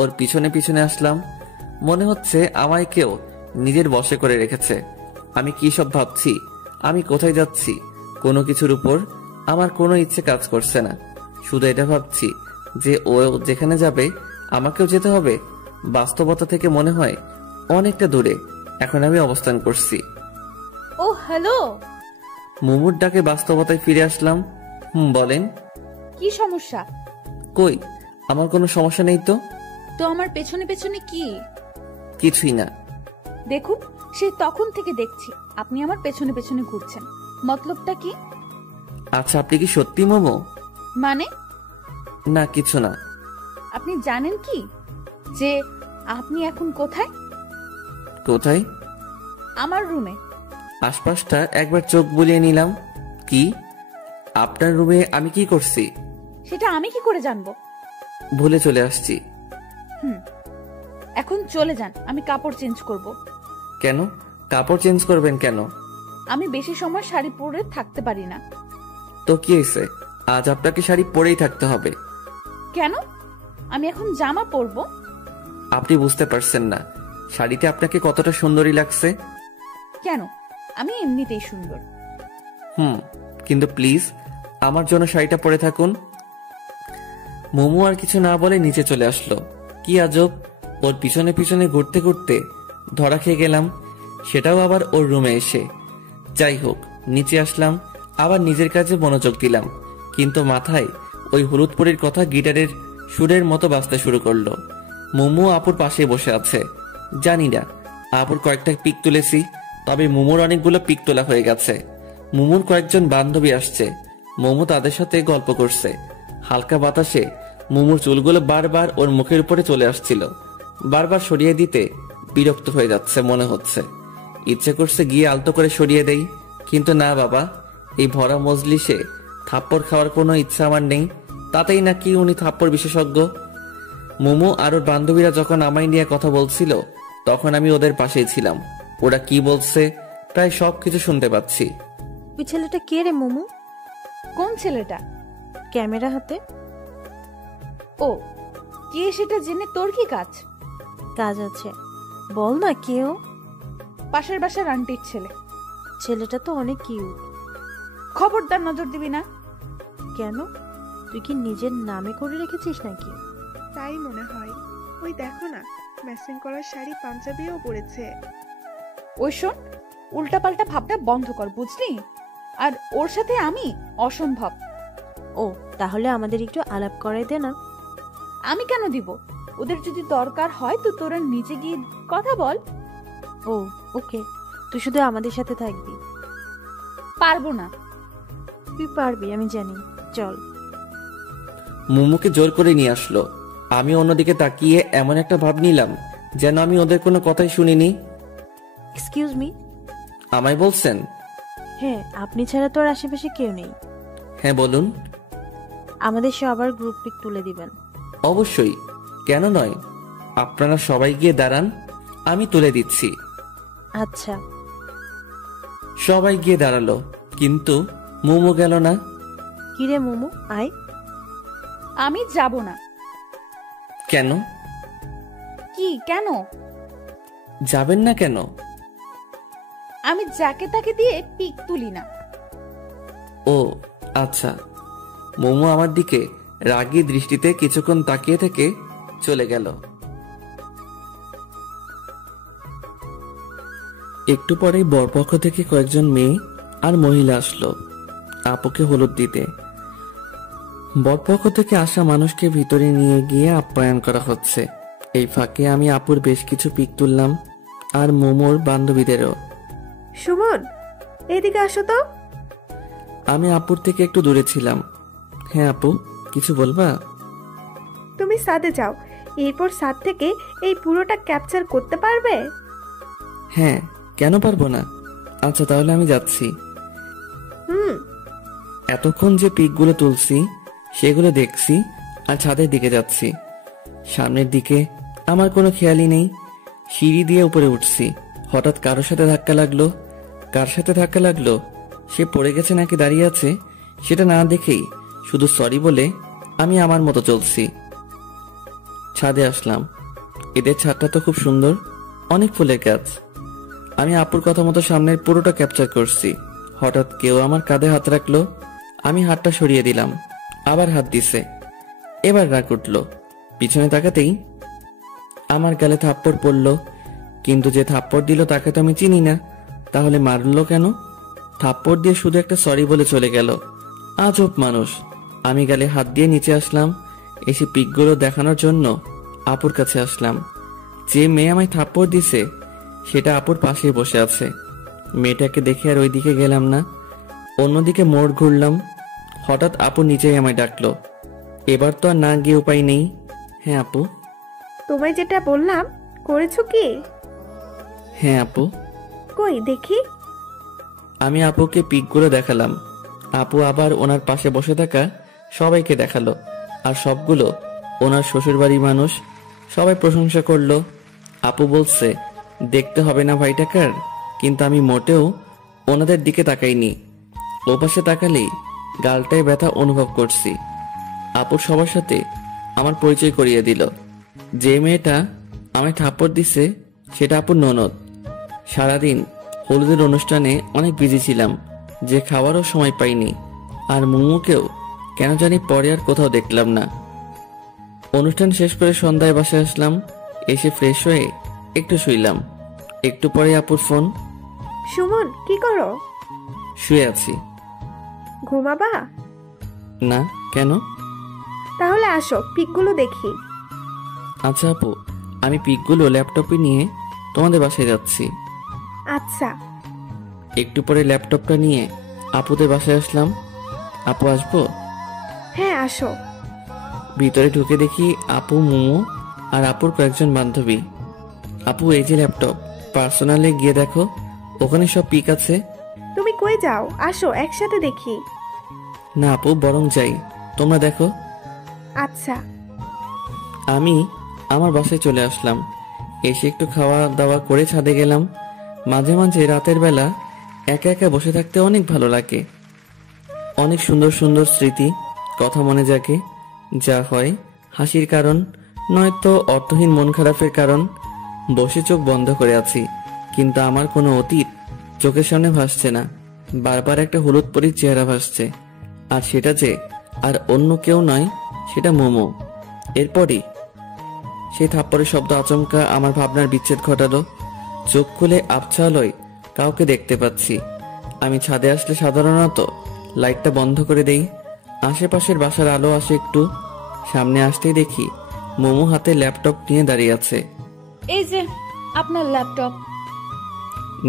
ওর পিছনে পিছনে আসলাম। মনে হচ্ছে আমায় কেউ নিজের বশে করে রেখেছে। আমি কি সব ভাবছি, আমি কোথায় যাচ্ছি, কোনো কিছুর উপর আমার কোনো ইচ্ছে কাজ করছে না। শুধু এটা ভাবছি যে ও যেখানে যাবে আমাকেও যেতে হবে। বাস্তবতা থেকে মনে হয় অনেকটা দূরে এখন আমি অবস্থান করছি। ও হ্যালো। মোমোর ডাকে বাস্তবতায় ফিরে আসলাম। বলেন। কি সমস্যা? কই, আমার কোনো সমস্যা নেই তো। তো আমার পেছনে পেছনে কি? কিছুই না। দেখুন, সেই তখন থেকে দেখছি আপনি আমার পেছনে পেছনে ঘুরছেন, মতলবটা কি? আচ্ছা, আপনি কি সত্যি মোমো? মানে? না কিছু না। আপনি জানেন কি যে আপনি এখন কোথায়? কোথায়? আমার রুমে। আশপাশটা একবার চোখ বুলিয়ে নিলাম। কি? আপনার রুমে আমি কি করছি সেটা আমি কি করে জানবো? ভুলে চলে আসছি। এখন চলে যান, আমি কাপড় চেঞ্জ করব। কেন? কাপড় চেঞ্জ করবেন কেন? আমি বেশি সময় শাড়ি পরে থাকতে পারি না। তো কি হয়েছে, আজ আপনাকে শাড়ি পরেই থাকতে হবে। কেন? আমি এখন জামা পরবো। আপনি বুঝতে পারছেন না শাড়িতে আপনাকে কতটা সুন্দরী লাগছে। কেন? আমি এমনিতেই সুন্দর। কিন্তু প্লিজ আমার জন্য শাড়িটা পরে থাকুন। মোমো আর কিছু না বলে নিচে চলে আসলো। কি আজব, ওর পিছনে পিছনে ঘুরতে ঘুরতে ধরা খেয়ে গেলাম, সেটাও আবার ওর রুমে এসে। যাই হোক, নিচে আসলাম, আবার নিজের কাজে মনোযোগ দিলাম, কিন্তু মাথায় ওই হলুদ পরীর কথা গিটারের সুরের মতো বাজতে শুরু করলো। মোমো আপুর পাশে বসে আছে। জানি না আপুর কয়েকটা পিক তুলেছি, তবে মোমোর অনেকগুলো পিক তোলা হয়ে গেছে। মোমোর কয়েকজন বান্ধবী আসছে, মোমো তাদের সাথে গল্প করছে। হালকা বাতাসে মোমোর চুলগুলো বারবার ওর মুখের উপরে চলে আসছিল, বারবার সরিয়ে দিতে বিরক্ত হয়ে যাচ্ছে মনে হচ্ছে। ইচ্ছে করছে গিয়ে আলতো করে সরিয়ে দেই, কিন্তু না বাবা, এই ভরা মজলিসে থাপ্পড় খাওয়ার কোনো ইচ্ছা আমার নেই। তাতেই নাকি উনি থাপ্পড় বিশেষজ্ঞ। মোমো আর ওর বান্ধবীরা যখন আমায় নিয়ে কথা বলছিল, তখন আমি ওদের পাশেই ছিলাম। ওরা কি বলছে প্রায় সবকিছু শুনতে পাচ্ছি। ওই ছেলেটা কে রে মোমো? কোন ছেলেটা? ক্যামেরা হাতে। ও, কে সেটা জেনে তোর কি কাজ? কাজ আছে, বল না কেউ। পাশের বাসার আন্টির ছেলে। ছেলেটা তো অনেক কিউট। খবরদার নজর দিবি না। কেন, তুই কি নিজের নামে করে রেখেছিস নাকি? তাই মনে হয়। ওই দেখো না, ম্যাচিং করার শাড়ি পাঞ্জাবিও পরেছে। ওই শোন, উল্টাপাল্টা ভাবটা বন্ধ কর, বুঝলি? আর ওর সাথে আমি অসম্ভব। ও, তাহলে আমাদের একটু আলাপ করাই দে না। আমি কেন দিব? ওদের যদি দরকার হয় তো তোরা নিচে গিয়ে কথা বল। ও ওকে, তুই শুধু আমাদের সাথে থাকবি। পারবো না। তুই পারবি, আমি জানি। চল। মোমোকে জোর করে নিয়ে আসলো। আমি অন্যদিকে তাকিয়ে এমন একটা ভাব নিলাম যেন আমি ওদের কোনো কথাই শুনিনি। Excuse me. আমায় বলছেন? হ্যাঁ, আপনি ছাড়া তো আর আশেপাশে কেউ নেই। হ্যাঁ বলুন। আমাদের সবার গ্রুপ পিক তুলে দিবেন। অবশ্যই, কেন নয়। আপনারা সবাই গিয়ে দাঁড়ান, আমি তুলে দিচ্ছি। আচ্ছা। সবাই গিয়ে দাঁড়ালো, কিন্তু মোমো গেল না। কিরে মোমো, আয়। আমি যাব না। কেন? কি কেন? যাবেন না কেন? আমি যাকে তাকে দিয়ে পিক তুলি না। ও আচ্ছা। মোমো আমার দিকে রাগী দৃষ্টিতে কিছুক্ষণ তাকিয়ে থেকে চলে গেল। একটু পরে বরপক্ষ থেকে কয়েকজন মেয়ে আর মহিলা আসলো আপুকে হলুদ দিতে। বরপক্ষ থেকে আসা মানুষকে ভিতরে নিয়ে গিয়ে আপ্যায়ন করা হচ্ছে। এই ফাঁকে আমি আপুর বেশ কিছু পিক তুললাম, আর মোমোর বান্ধবীদেরও। সুমন, এদিকে আসো তো। আমি আপুর থেকে একটু দূরে ছিলাম। হ্যাঁ আপু, কিছু বলবা? তুমি ছাদে যাও, এরপর ছাদ থেকে এই পুরোটা ক্যাপচার করতে পারবে? হ্যাঁ, কেন পারবো না। আচ্ছা তাহলে আমি যাচ্ছি। এতক্ষণ যে পিকগুলো তুলছি সেগুলো দেখছি আর ছাদের দিকে যাচ্ছি। সামনের দিকে আমার কোনো খেয়ালই নেই। সিঁড়ি দিয়ে উপরে উঠছি, হঠাৎ কারোর সাথে ধাক্কা লাগলো। কার সাথে ধাক্কা লাগলো, সে পড়ে গেছে নাকি দাঁড়িয়ে আছে সেটা না দেখেই শুধু সরি বলে আমি আমার মতো চলছি। ছাদে আসলাম। এদের ছাদটা তো খুব সুন্দর, অনেক ফুলের গাছ। আমি আপুর কথা মতো সামনের পুরোটা ক্যাপচার করছি। হঠাৎ কেউ আমার কাঁধে হাত রাখলো, আমি হাতটা সরিয়ে দিলাম, আবার হাত দিছে। এবার রাগ উঠলো। পিছনে তাকাতেই আমার গালে থাপ্পড় পড়লো, কিন্তু যে থাপ্পড় দিল তাকে তো আমি চিনি না, তাহলে মারলো কেন? থাপ্পড় দিয়ে শুধু একটা সরি বলে চলে গেল। আজব মানুষ। আমি গালে হাত দিয়ে নিচে আসলাম, এসে পিকগুলো দেখানোর জন্য আপুর কাছে আসলাম। যে মেয়ে আমায় থাপ্পড় দিছে সেটা আপুর পাশেই বসে আছে। মেয়েটাকে দেখে আর ওইদিকে গেলাম না, অন্যদিকে মোড় ঘুরলাম। হঠাৎ আপু নিচেই আমায় ডাকলো। এবার তো আর না গিয়ে উপায় নেই। হ্যাঁ আপু। তোমায় যেটা বললাম করেছো কি? হ্যাঁ আপু। কই দেখি। আমি আপুকে পিকগুলো দেখালাম। আপু আবার ওনার পাশে বসে থাকা সবাইকে দেখালো, আর সবগুলো ওনার শ্বশুরবাড়ির মানুষ। সবাই প্রশংসা করলো। আপু বলছে দেখতে হবে না ভাইটাকার, কিন্তু আমি মোটেও ওনাদের দিকে তাকাইনি। ও পাশে তাকালেই গালটায় ব্যথা অনুভব করছি। আপুর সবার সাথে আমার পরিচয় করিয়ে দিল। যে মেয়েটা আমায় থাপ্পড় দিছে সেটা আপুর ননদ। সারাদিন হলুদের অনুষ্ঠানে অনেক বিজি ছিলাম, যে খাওয়ারও সময় পাইনি। আর মোমোকেও কেন জানি পরে আর কোথাও দেখলাম না। অনুষ্ঠান শেষ করে সন্ধ্যায় বাসায় আসলাম, এসে ফ্রেশ হয়ে একটু শুইলাম। একটু পরে আপুর ফোন। সুমন, কি করো? শুয়ে আছি। ঘুমাবা? না, কেন? তাহলে আসো, পিকগুলো দেখি। আচ্ছা আপু, আমি পিকগুলো ল্যাপটপে নিয়ে তোমাদের বাসায় যাচ্ছি। আচ্ছা। একটু পরে ল্যাপটপটা নিয়ে আপুদের বাসায় আসলাম। আপু আসবো? হ্যাঁ, আসো। ভিতরে ঢুকে দেখি আপু, মোমো আর আপুর কয়েকজন বান্ধবী। আপু, এই যে ল্যাপটপ, পার্সোনালে গিয়ে দেখো, ওখানে সব পিক আছে। তুমি কই যাও? আসো, একসাথে দেখি। না আপু, বরং যাই, তোমরা দেখো। আচ্ছা। আমি আমার বাসায় চলে আসলাম। এসে একটু খাওয়া দাওয়া করে ছাদে গেলাম। মাঝে মাঝে রাতের বেলা একা একা বসে থাকতে অনেক ভালো লাগে। অনেক সুন্দর সুন্দর স্মৃতি, কথা মনে জাগে। যা হয় হাসির কারণ, নয়তো অর্থহীন মন খারাপের কারণ। বসে চোখ বন্ধ করে আছি, কিন্তু আমার কোনো অতীত চোখের সামনে ভাসছে না। বারবার একটা হলুদ পরীর চেহারা ভাসছে, আর সেটা যে আর অন্য কেউ নয়, সেটা মোমো। এরপরই সেই থাপ্পড়ের শব্দ আচমকা আমার ভাবনার বিচ্ছেদ ঘটালো। চোখ খুলে আবছা আলোয় কাউকে দেখতে পাচ্ছি। আমি ছাদে আসলে সাধারণত লাইটটা বন্ধ করে দেই। আশেপাশের বাসার আলো আসে একটু। সামনে আসতেই দেখি মোমো হাতে ল্যাপটপ নিয়ে দাঁড়িয়ে আছে। এই যে আপনার ল্যাপটপ।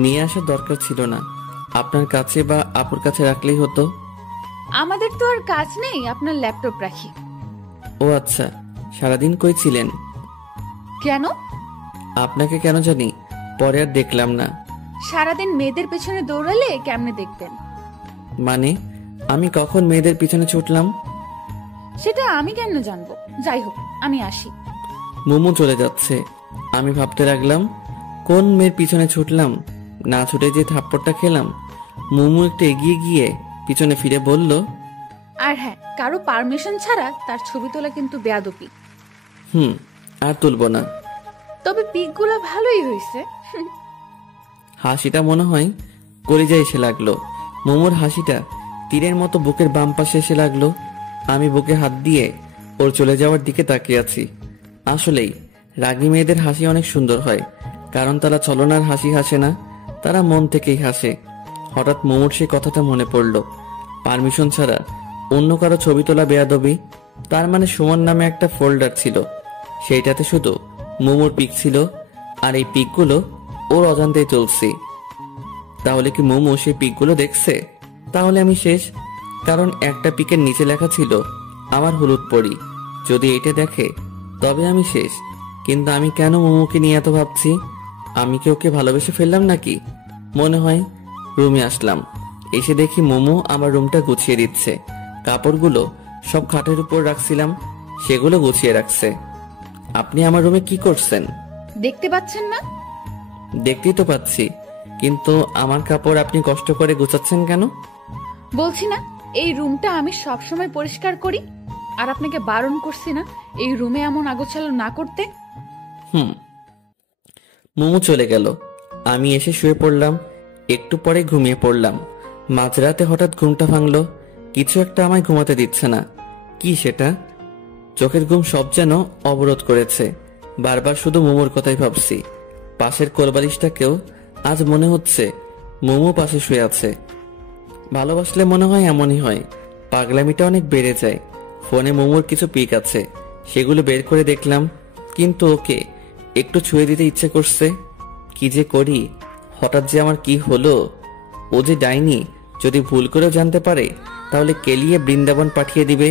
নিয়ে আসার দরকার ছিল না, আপনার কাছে বা আপুর কাছে রাখলেই হতো। আমাদের তো আর কাজ নেই আপনার ল্যাপটপ রাখি। ও আচ্ছা, সারাদিন কই ছিলেন? কেন? আপনাকে কেন জানি পরে আর দেখলাম না। সারাদিন মেয়েদের পেছনে দৌড়ালে কেমনে দেখতেন? মানে, আমি কখন মেয়েদের পিছনে ছুটলাম? সেটা আমি কেন জানবো? যাই হোক, আমি আসি। মোমো চলে যাচ্ছে। আমি ভাবতে লাগলাম, কোন মেয়ের পিছনে ছুটলাম? না ছুটে যে থাপ্পড়টা খেলাম। মোমো একটু এগিয়ে গিয়ে পিছনে ফিরে বলল, আর হ্যাঁ, কারো পারমিশন ছাড়া তার ছবি তোলা কিন্তু বেয়াদবি। আর তুলবো না। তবে পিকগুলো ভালোই হয়েছে। হাসিটা মনে হয় কলিজায় এসে লাগলো। মোমোর হাসিটা তীরের মতো বুকের বাম পাশে এসে লাগলো। আমি বুকে হাত দিয়ে ওর চলে যাওয়ার দিকে তাকিয়ে আছি। আসলেই রাগী মেয়েদের হাসি অনেক সুন্দর হয়, কারণ তারা ছলনার হাসি হাসে না, তারা মন থেকেই হাসে। হঠাৎ মোমোর সেই কথাটা মনে পড়ল, পারমিশন ছাড়া অন্য কারো ছবি তোলা বেয়াদবি। তার মানে সুমন নামে একটা ফোল্ডার ছিল, সেইটাতে শুধু মোমোর পিক ছিল, আর এই পিকগুলো ওর অজান্তেই চলছে। তাহলে কি মোমো সেই পিকগুলো দেখছে? তাহলে আমি শেষ, কারণ একটা পিকের নিচে লেখা ছিল আমার হলুদ পরি। যদি এটা দেখে তবে আমি শেষ। কিন্তু আমি কেন মোমোকে নিয়ে এত ভাবছি? আমি কি ওকে ভালোবেসে ফেললাম নাকি? মনে হয় রুমে আসলাম, এসে দেখি মোমো আমার রুমটা গুছিয়ে দিচ্ছে। কাপড়গুলো সব খাটের উপর রাখছিলাম, সেগুলো গুছিয়ে রাখছে। আপনি আমার রুমে কি করছেন? দেখতে পাচ্ছেন না? দেখতেই তো পাচ্ছি, কিন্তু আমার কাপড় আপনি কষ্ট করে গুছাচ্ছেন কেন? বলছি না, এই রুমটা আমি সবসময় পরিষ্কার করি, আর আপনাকে বারণ করছি না এই রুমে এমন আগোছালো না করতে। মোমো চলে গেল। আমি এসে শুয়ে পড়লাম। একটু পরে ঘুমিয়ে পড়লাম। মাঝরাতে হঠাৎ ঘুমটা ভাঙলো। কিছু একটা আমায় ঘুমাতে দিচ্ছে না। কি সেটা? চোখের ঘুম সব যেন অবরোধ করেছে। বারবার শুধু মোমোর কথাই ভাবছি। পাশের কোলবালিশটাকেও আজ মনে হচ্ছে মোমো পাশে শুয়ে আছে। ভালোবাসলে মনে হয় এমনই হয়, পাগলামিটা অনেক বেড়ে যায়। ফোনে মোমোর কিছু পিক আছে, সেগুলো বের করে দেখলাম, কিন্তু ওকে একটু ছুঁয়ে দিতে ইচ্ছে করছে। কি যে করি, হঠাৎ যে আমার কি হলো? ও যে ডাইনি, যদি ভুল করেও জানতে পারে তাহলে কেলিয়ে বৃন্দাবন পাঠিয়ে দিবে।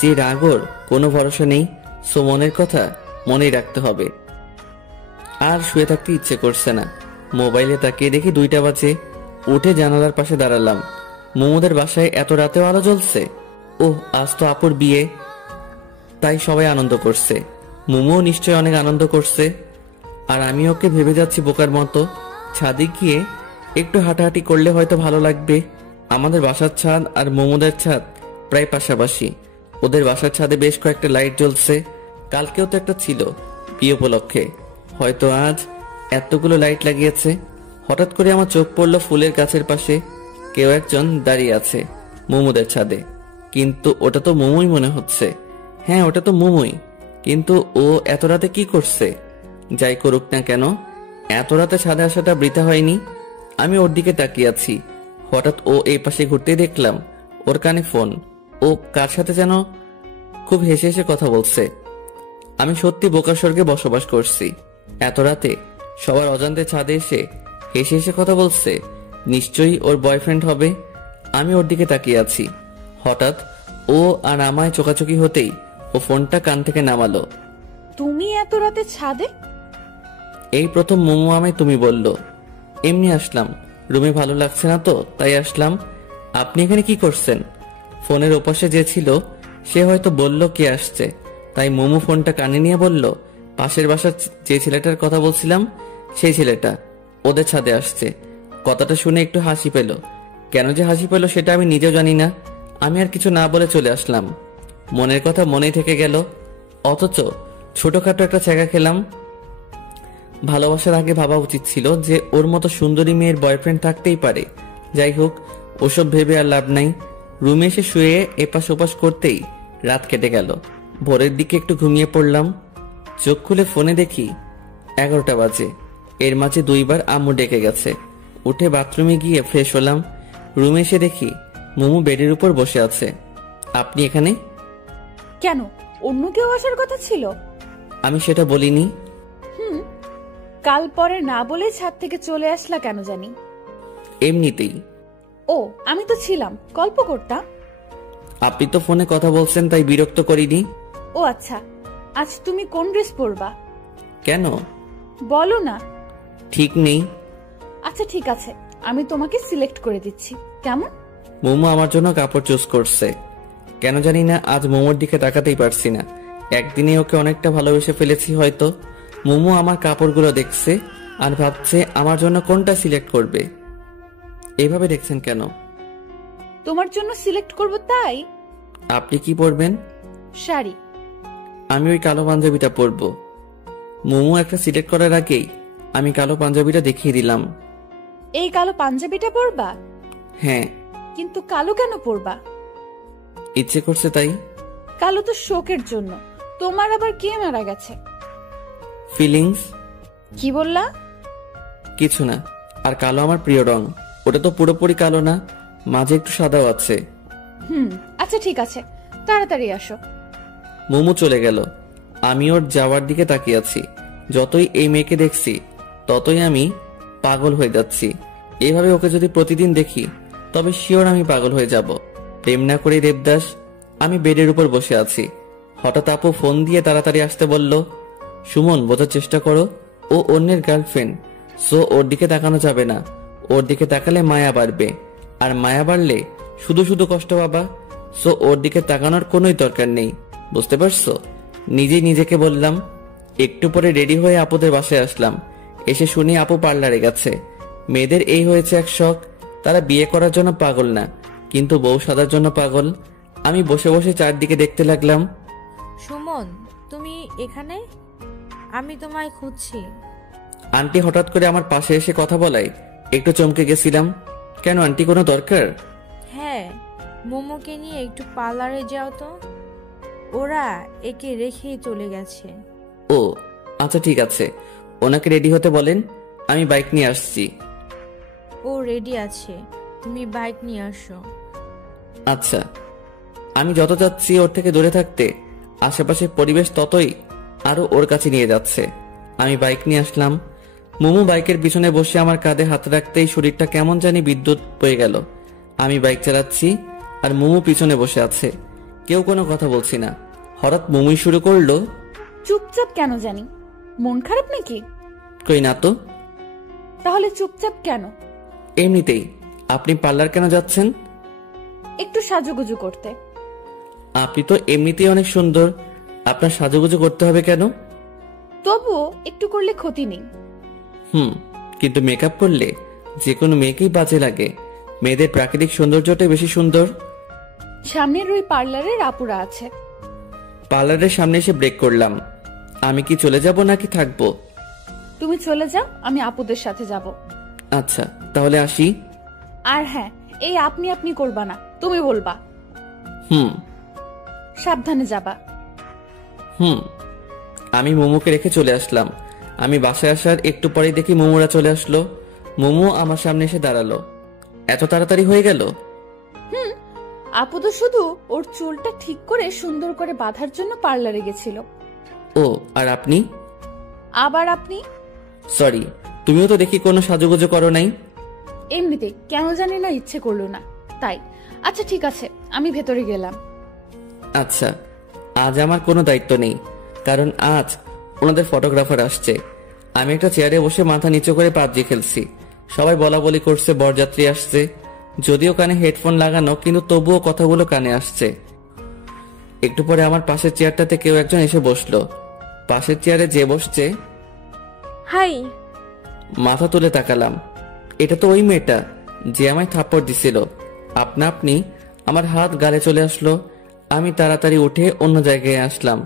যে রাগর কোনো ভরসা নেই, সো মনের কথা মনেই রাখতে হবে। আর শুয়ে থাকতে ইচ্ছে করছে না। মোবাইলে তাকিয়ে দেখি 2টা বাজে। উঠে জানালার পাশে দাঁড়ালাম। মোমোদের বাসায় এত রাতেও আলো জ্বলছে। ওহ, আজ তো আপুর বিয়ে, তাই সবাই আনন্দ করছে। মোমো নিশ্চয় অনেক আনন্দ করছে, আর আমি ওকে ভেবে যাচ্ছি বোকার মতো। ছাদে গিয়ে একটু হাঁটাহাঁটি করলে হয়তো ভালো লাগবে। আমাদের বাসার ছাদ আর মোমোদের ছাদ প্রায় পাশাপাশি। ওদের বাসার ছাদে বেশ কয়েকটা লাইট জ্বলছে। কালকেও তো একটা ছিল বিয়ে উপলক্ষে, হয়তো আজ এতগুলো লাইট লাগিয়েছে। হঠাৎ করে আমার চোখ পড়লো ফুলের গাছের পাশে কেউ একজন দাঁড়িয়ে আছে মোমোদের ছাদে। কিন্তু ওটা তো মোমোই মনে হচ্ছে। হ্যাঁ, ওটা তো মোমোই, কিন্তু ও এত রাতে কি করছে? যাই করুক না কেন, এত রাতে ছাদে আসাটা বৃথা হয়নি। আমি ওর দিকে তাকিয়ে আছি। হঠাৎ ও এই পাশে ঘুরতেই দেখলাম ওর কানে ফোন। ও কার সাথে যেন খুব হেসে হেসে কথা বলছে। আমি সত্যি বোকার স্বর্গে বসবাস করছি। এত রাতে সবার অজান্তে ছাদে এসে হেসে হেসে কথা বলছে, নিশ্চয়ই ওর বয়ফ্রেন্ড হবে। আমি ওর দিকে তাকিয়ে আছি। হঠাৎ ও আর আমায় চোকাচোকি হতেই ও ফোনটা কান থেকে নামালো। তুমি এত রাতে ছাদে? এই প্রথম মোমো আমায় তুমি বলল। এমনি আসলাম, রুমে ভালো লাগছে না তো তাই আসলাম। আপনি এখানে কি করছেন? ফোনের ওপাশে যে ছিল সে হয়তো বলল কে আসছে, তাই মোমো ফোনটা কানে নিয়ে বলল, পাশের বাসার যে ছেলেটার কথা বলছিলাম সেই ছেলেটা ওদের ছাদে আসছে। কথাটা শুনে একটু হাসি পেল। কেন যে হাসি পেল সেটা আমি নিজেও জানি না। আমি আর কিছু না বলে চলে আসলাম। মনের কথা মনেই থেকে গেল, অথচ ছোটখাটো একটা ছ্যাঁকা খেলাম। ভালোবাসার আগে ভাবা উচিত ছিল যে ওর মতো সুন্দরী মেয়ের বয়ফ্রেন্ড থাকতেই পারে। যাই হোক, ওসব ভেবে আর লাভ নাই। রুমে এসে শুয়ে এপাশ ওপাশ করতেই রাত কেটে গেল। ভোরের দিকে একটু ঘুমিয়ে পড়লাম। চোখ খুলে ফোনে দেখি 11টা বাজে। এর মাঝে 2বার আম্মু ডেকে গেছে। উঠে বাথরুমে গিয়ে ফ্রেশ হলাম। রুমে এসে দেখি মোমো বেডের উপর বসে আছে। আপনি এখানে? কেন, অন্য কেউ আসার কথা ছিল? আমি সেটা বলিনি। কাল পরে না বলে ছাদ থেকে চলে আসলা কেন জানি? এমনিতেই। ও, আমি তো ছিলাম, গল্প করতাম। আপনি তো ফোনে কথা বলছেন তাই বিরক্ত করিনি। ও আচ্ছা, আজ তুমি কোন ড্রেস পরবা? কেন? বলো না। ঠিক নেই। আচ্ছা ঠিক আছে, আমি তোমাকে সিলেক্ট করে দিচ্ছি, কেমন? মোমো আমার জন্য কাপড় চুজ করছে। কেন জানি না আজ মোমোর দিকে তাকাতেই পারছি না। একদিনে ওকে অনেকটা ভালোবেসে ফেলেছি হয়তো। মোমো আমার কাপড়গুলো দেখছে আর ভাবছে আমার জন্য কোনটা সিলেক্ট করবে। এভাবে দেখছেন কেন? তোমার জন্য সিলেক্ট করব তাই। আপনি কি পরবেন? শাড়ি। আমি ওই কালো পাঞ্জাবিটা পরবো। মোমো একটা সিলেক্ট করার আগেই আমি কালো পাঞ্জাবিটা দেখিয়ে দিলাম। এই কালো পাঞ্জাবিটা পরবা? হ্যাঁ। কিন্তু কালো কেন পরবা? ইচ্ছে করছে তাই। কালো তো শোকের জন্য। তোমার আবার কে মারা গেছে? ফিলিংস। কি বললা? কিছু না। আর কালো আমার প্রিয় রং। ওটা তো পুরোপুরি কালো না, মাঝে একটু সাদাও আছে। আচ্ছা ঠিক আছে, তাড়াতাড়ি আসো। মোমো চলে গেল। আমি ওর যাওয়ার দিকে তাকিয়ে আছি। যতই এই মেয়েকে দেখছি ততই আমি পাগল হয়ে যাচ্ছি। এভাবে ওকে যদি প্রতিদিন দেখি তবে শিওর আমি পাগল হয়ে যাব। প্রেম না করে দেবদাস। আমি বেডের উপর বসে আছি। হঠাৎ আপু ফোন দিয়ে তাড়াতাড়ি আসতে বলল। সুমন, বোঝার চেষ্টা করো, ও অন্যের গার্লফ্রেন্ড। সো ওর দিকে তাকানো যাবে না। ওর দিকে তাকালে মায়া বাড়বে, আর মায়া বাড়লে শুধু শুধু কষ্ট পাবা। সো ওর দিকে তাকানোর কোনোই দরকার নেই, বুঝতে পারছো? নিজেই নিজেকে বললাম। একটু পরে রেডি হয়ে আপুদের বাসায় আসলাম। এসে শুনি আপু পার্লারে গেছে। মেয়েদের এই হয়েছে এক শখ, তারা বিয়ে করার জন্য পাগল না, কিন্তু বউ সাজার জন্য পাগল। আমি বসে বসে চারদিকে দেখতে লাগলাম। সুমন, তুমি এখানে? আমি তোমায় খুঁজছি। আন্টি হঠাৎ করে আমার পাশে এসে কথা বলায় একটু চমকে গেছিলাম। কেন আন্টি, কোনো দরকার? হ্যাঁ, মোমোকে নিয়ে একটু পার্লারে যাও তো। ওরা একে রেখেই চলে গেছে। ও আচ্ছা ঠিক আছে, ওনাকে রেডি হতে বলেন, আমি বাইক নিয়ে আসছি। ও রেডি আছে, তুমি বাইক নিয়ে আসো। আচ্ছা। আমি যত যাচ্ছি ওর থেকে দূরে থাকতে, আশেপাশের পরিবেশ ততই আরো ওর কাছে নিয়ে যাচ্ছে। আমি বাইক নিয়ে আসলাম। মোমো বাইকের পিছনে বসে আমার কাঁধে হাত রাখতেই শরীরটা কেমন জানি বিদ্যুৎ বয়ে গেল। আমি বাইক চালাচ্ছি আর মোমো পিছনে বসে আছে। কেউ কোনো কথা বলছি না। হঠাৎ মোমোই শুরু করলো। চুপচাপ কেন জানি? মন খারাপ নাকি? কই না তো। তাহলে চুপচাপ কেন? এমনিতেই। আপনি পার্লার কেন যাচ্ছেন? একটু সাজুগুজু করতে। আপনি তো এমনিতেই অনেক সুন্দর, আপনার সাজুগুজু করতে হবে কেন? তবুও একটু করলে ক্ষতি নেই। কিন্তু মেকআপ করলে যে কোনো মেয়েকেই বাজে লাগে। মেয়েদের প্রাকৃতিক সৌন্দর্যটাই বেশি সুন্দর। সামনের ওই পার্লারের আপুরা আছে। পার্লারের সামনে এসে ব্রেক করলাম। আমি কি চলে যাব নাকি থাকবো? তুমি চলে যাও, আমি আপুদের সাথে যাব। আচ্ছা তাহলে আসি। আর হ্যাঁ, এই আপনি আপনি করবা না, তুমি বলবা। সাবধানে যাবা। আমি মোমোকে রেখে চলে আসলাম। আমি বাসায় আসার একটু পরেই দেখি মোমোরা চলে আসলো। মোমো আমার সামনে এসে দাঁড়ালো। এত তাড়াতাড়ি হয়ে গেল? আপু তো শুধু ওর চুলটা ঠিক করে সুন্দর করে বাঁধার জন্য পার্লারে গেছিল। ও, আর আপনি? আবার আপনি? সরি, তুমিও তো দেখি কোনো সাজুগুজু করো নাই। এমনিতে কেন জানি না ইচ্ছে করলো না তাই। আচ্ছা ঠিক আছে, আমি ভেতরে গেলাম। আচ্ছা, আজ আমার কোনো দায়িত্ব নেই, কারণ আজ ওনাদের ফটোগ্রাফার আসছে। আমি একটা চেয়ারে বসে মাথা নিচু করে পাবজি খেলছি। সবাই বলা বলি করছে বরযাত্রী আসছে। যদিও কানে হেডফোন লাগানো, কিন্তু তবুও কথাগুলো কানে আসছে। একটু পরে আমার পাশের চেয়ারটাতে কেউ একজন এসে বসলো। পাশের চেয়ারে যে বসছে, হাই। মাথা তুলে তাকালাম। এটা তো ওই মেয়েটা যে আমায় থাপ্পড় দিছিল। আপনা আপনি আমার হাত গালে চলে আসলো। আমি তাড়াতাড়ি উঠে অন্য জায়গায় আসলাম।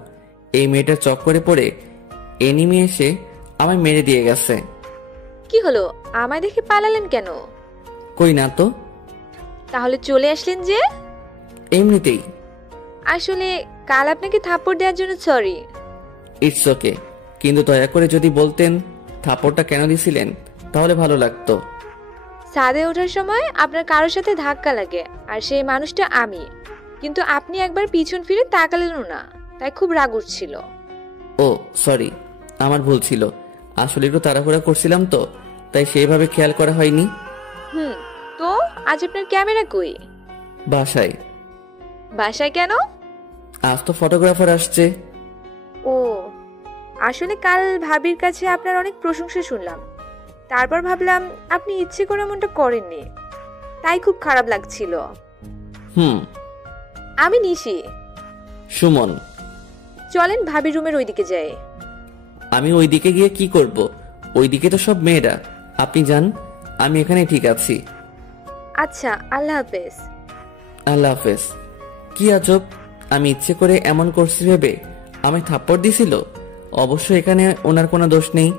এই মেয়েটার চক্করে পড়ে এনিমি এসে আমায় মেরে দিয়ে গেছে। কি হলো, আমায় দেখে পালালেন কেন? কই না তো। তাহলে চলে আসলেন যে? এমনিতেই। আসলে কাল আপনাকে থাপ্পড় দেওয়ার জন্য সরি। ইটস ওকে, কিন্তু দয়া করে যদি বলতেন থাপ্পড়টা কেন দিছিলেন তাহলে ভালো লাগতো। ছাদে ওঠার সময় আপনার কারোর সাথে ধাক্কা লাগে, আর সেই মানুষটা আমি। কিন্তু আপনি একবার পিছন ফিরে তাকালেনও না, তাই খুব রাগ উঠছিল। ও সরি, আমার ভুল ছিল। আসলে একটু তাড়াহুড়া করছিলাম তো, তাই সেইভাবে খেয়াল করা হয়নি। তো আজ আপনার ক্যামেরা কই? বাসায়। বাসায় কেন? আজ তো ফটোগ্রাফার আসছে। ও, আসলে কাল ভাবির কাছে আপনার অনেক প্রশংসা শুনলাম। তারপর ভাবলাম আপনি ইচ্ছে করে এমনটা করেননি, তাই খুব খারাপ লাগছিল। আমি নিশি। সুমন। চলেন ভাবি রুমের ওইদিকে যাই। আমি ওইদিকে গিয়ে কি করব? ওইদিকে তো সব মেয়েরা। আপনি যান, আমি এখানে ঠিক আছি। আচ্ছা, আল্লাহ হাফেজ। আল্লাহ হাফেজ। কি আজব, আমি ইচ্ছে করে এমন করছি ভেবে আমায় থাপ্পড় দিছিল। অবশ্য এখানে ওনার কোনো দোষ নেই,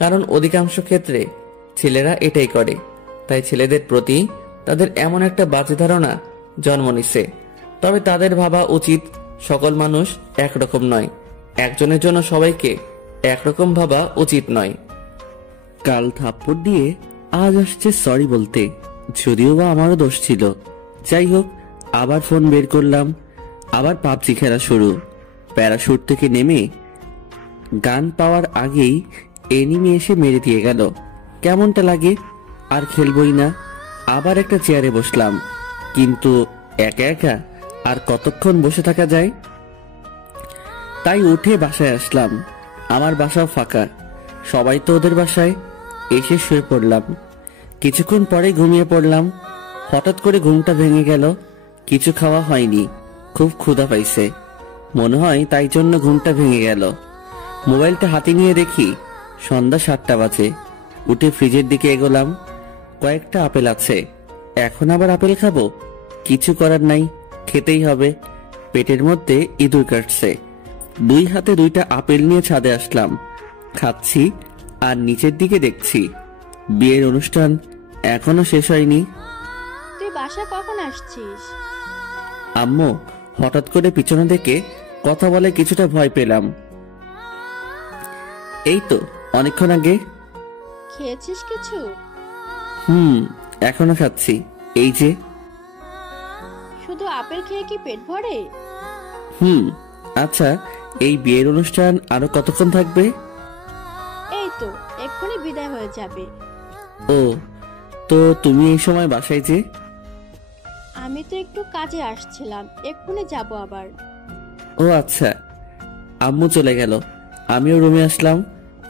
কারণ অধিকাংশ ক্ষেত্রে ছেলেরা এটাই করে। তাই ছেলেদের প্রতি তাদের এমন একটা বাজে ধারণা জন্ম নিছে। তবে তাদের ভাবা উচিত সকল মানুষ একরকম নয়। একজনের জন্য সবাইকে একরকম ভাবা উচিত নয়। কাল থাপ্পড় দিয়ে আজ আসছে সরি বলতে, যদিও বা আমারও দোষ ছিল। যাই হোক, আবার ফোন বের করলাম। আবার পাবজি খেলা শুরু। প্যারাশুট থেকে নেমে গান পাওয়ার আগেই এনিমি এসে মেরে দিয়ে গেল। কেমনটা লাগে? আর খেলবই না। আবার একটা চেয়ারে বসলাম, কিন্তু একা একা আর কতক্ষণ বসে থাকা যায়? তাই উঠে বাসায় আসলাম। আমার বাসাও ফাঁকা, সবাই তো ওদের বাসায়। এসে শুয়ে পড়লাম। কিছুক্ষণ পরে ঘুমিয়ে পড়লাম। হঠাৎ করে ঘুমটা ভেঙে গেল। কিছু খাওয়া হয়নি, খুব ক্ষুধা পাইছে মনে হয়, তাই জন্য ঘুমটা ভেঙে গেল। মোবাইলটা হাতে নিয়ে দেখি সন্ধ্যা 7টা বাজে। উঠে ফ্রিজের দিকে এগোলাম। কয়েকটা আপেল আছে, এখন আবার আপেল খাবো? কিছু করার নাই, খেতেই হবে। পেটের মধ্যে ইঁদুর কাটছে। 2 হাতে 2টা আপেল নিয়ে ছাদে আসলাম। খাচ্ছি আর নিচের দিকে দেখছি বিয়ের অনুষ্ঠান এখনো শেষ হয়নি। তুই বাসা কখন আসছিস? আম্মু হঠাৎ করে পিছনে দেখে কথা বলে কিছুটা ভয় পেলাম। এই তো অনেকক্ষণ আগে। খেয়েছিস কিছু? এখনো খাচ্ছি, এই যে। শুধু আপেল খেয়ে কি পেট ভরে? আচ্ছা, এই বিয়ের অনুষ্ঠান আরো কতক্ষণ থাকবে? এই তো এক্ষুনি বিদায় হয়ে যাবে। ও, তো তুমি এই সময় বাসায় যে? আমি তো একটু কাজে আসছিলাম, এক্ষুনি যাব আবার। ও আচ্ছা। আম্মু চলে গেল, আমিও রুমে আসলাম।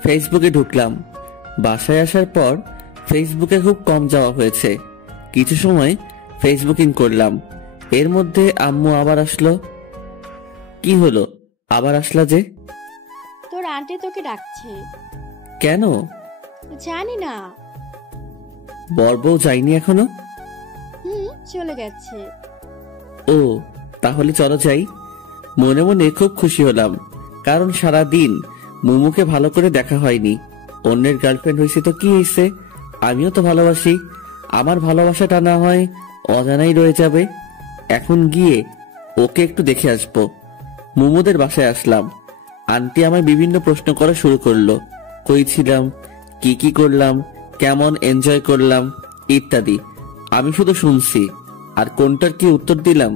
ফেসবুকে ঢুকলাম। বাসায় আসার পর ফেসবুকে খুব কম যাওয়া হয়েছে। কিছু সময় ফেসবুকিং করলাম। এর মধ্যে আম্মু আবার আসলো। কি হলো, আবার আসলা যে? তোর আন্টি তোকে ডাকছে। কেন? জানি না। বর-বউ যায়নি এখনো? চলে গেছে। ও, তাহলে চলো যাই। মনে মনে খুব খুশি হলাম, কারণ সারা দিন মুমুকে ভালো করে দেখা হয়নি। অন্যের গার্লফ্রেন্ড হয়েছে তো কি হয়েছে, আমিও তো ভালোবাসি। আমার ভালোবাসাটা না হয় অজানাই রয়ে যাবে। এখন গিয়ে ওকে একটু দেখে আসবো। মুমুদের বাসায় আসলাম। আন্টি আমায় বিভিন্ন প্রশ্ন করা শুরু করলো। কই ছিলাম, কি কি করলাম, কেমন এনজয় করলাম ইত্যাদি। আমি শুধু শুনছি, আর কোনটার কি উত্তর দিলাম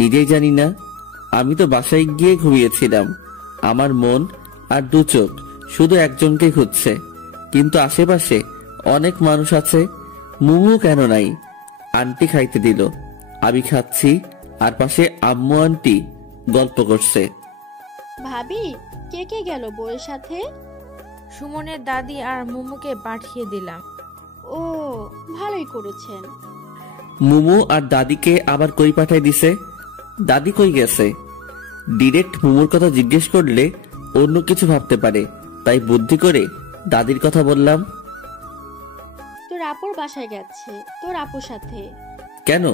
নিজেই জানি না। আমি তো বাসায় গিয়ে ঘুমিয়েছিলাম। আমার মন আর দু চোখ শুধু একজনকে খুঁজছে, কিন্তু আশেপাশে অনেক মানুষ আছে। মুমু কেন নাই? আন্টি খাইতে দিল, আমি খাচ্ছি, আর পাশে আম্মু আন্টি গল্প করছে। ভাবি, কে কে গেল বউয়ের সাথে? সুমনের দাদি আর মুমুকে পাঠিয়ে দিলাম। ও, ভালোই করেছেন। মুমু আর দাদিকে আবার কই পাঠাই দিছে? দাদি কই গেছে? ডিরেক্ট মুমুর কথা জিজ্ঞেস করলে অন্য কিছু ভাবতে পারে, তাই বুদ্ধি করে দাদির কথা বললাম। তোর আপুর বাসায় গেছে, তোর আপুর সাথে। কেন?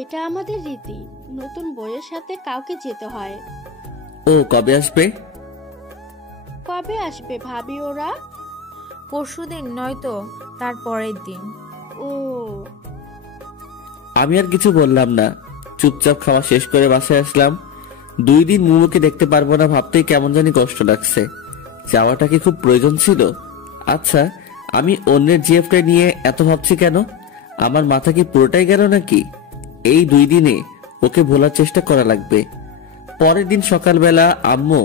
এটা আমাদের রীতি, নতুন বউয়ের সাথে কাউকে যেতে হয়। ও কবে আসবে? কবে আসবে ভাবি ওরা? পরশুদিন নয়তো তার পরের দিন। ও, আমি আর কিছু বললাম না, চুপচাপ খাওয়া শেষ করে বাসায় আসলাম। 2 দিন মুমুকে দেখতে পারবো না ভাবতেই কেমন জানি কষ্ট লাগছে। যাওয়াটা কি খুব প্রয়োজন ছিল? আচ্ছা, আমি অন্যের জিএফটা নিয়ে এত ভাবছি কেন? আমার মাথা কি পুরোটাই গেল নাকি? এই 2 দিনে ওকে ভোলার চেষ্টা করা লাগবে। পরের দিন সকালবেলা আম্মু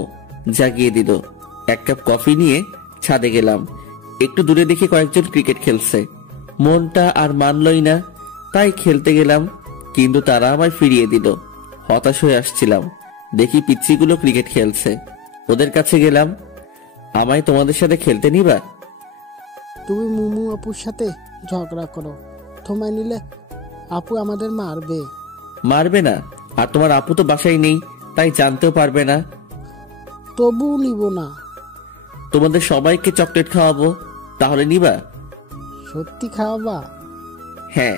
জাগিয়ে দিল। 1 কাপ কফি নিয়ে ছাদে গেলাম। একটু দূরে দেখি কয়েকজন ক্রিকেট খেলছে। মনটা আর মানলই না, তাই খেলতে গেলাম, কিন্তু তারা আমায় ফিরিয়ে দিল। হতাশ হয়ে আসছিলাম, দেখি পিচ্চিগুলো ক্রিকেট খেলছে। ওদের কাছে গেলাম, আমায় তোমাদের সাথে খেলতে নিবা? তুমি মুমু আপুর সাথে ঝগড়া করো, তোমায় নিলে আপু আমাদের মারবে। মারবে না, আর তোমার আপু তো বাসায় নেই, তাই জানতেও পারবে না। তবু নিব না। তোমাদের সবাইকে চকলেট খাওয়াবো, তাহলে নিবা? সত্যি খাওয়াবা? হ্যাঁ।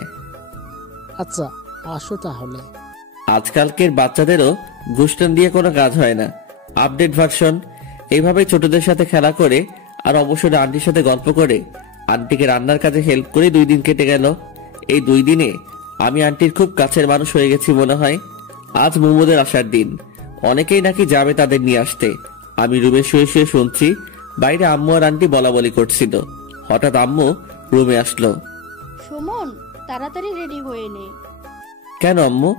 আচ্ছা, আসো তাহলে। আজকালকের বাচ্চাদেরও গুস্টান দিয়ে কোনো কাজ হয় না, আপডেট ভার্সন। এইভাবে ছোটদের সাথে খেলা করে আর অবসরে আন্টির সাথে গল্প করে আন্টিকে রান্নার কাজে হেল্প করে 2 দিন কেটে গেল। এই 2 দিনে আমি আন্টির খুব কাছের মানুষ হয়ে গেছি মনে হয়। আজ মোমোদের আসার দিন, অনেকেই নাকি যাবে তাদের নিয়ে আসতে। আমি রুমে শুয়ে শুয়ে শুনছি, বাইরে আম্মু আর আন্টি বলা বলি করছিল। হঠাৎ আম্মু রুমে আসলো। সুমন, তাড়াতাড়ি রেডি হয়ে নে, কেন আম্মু?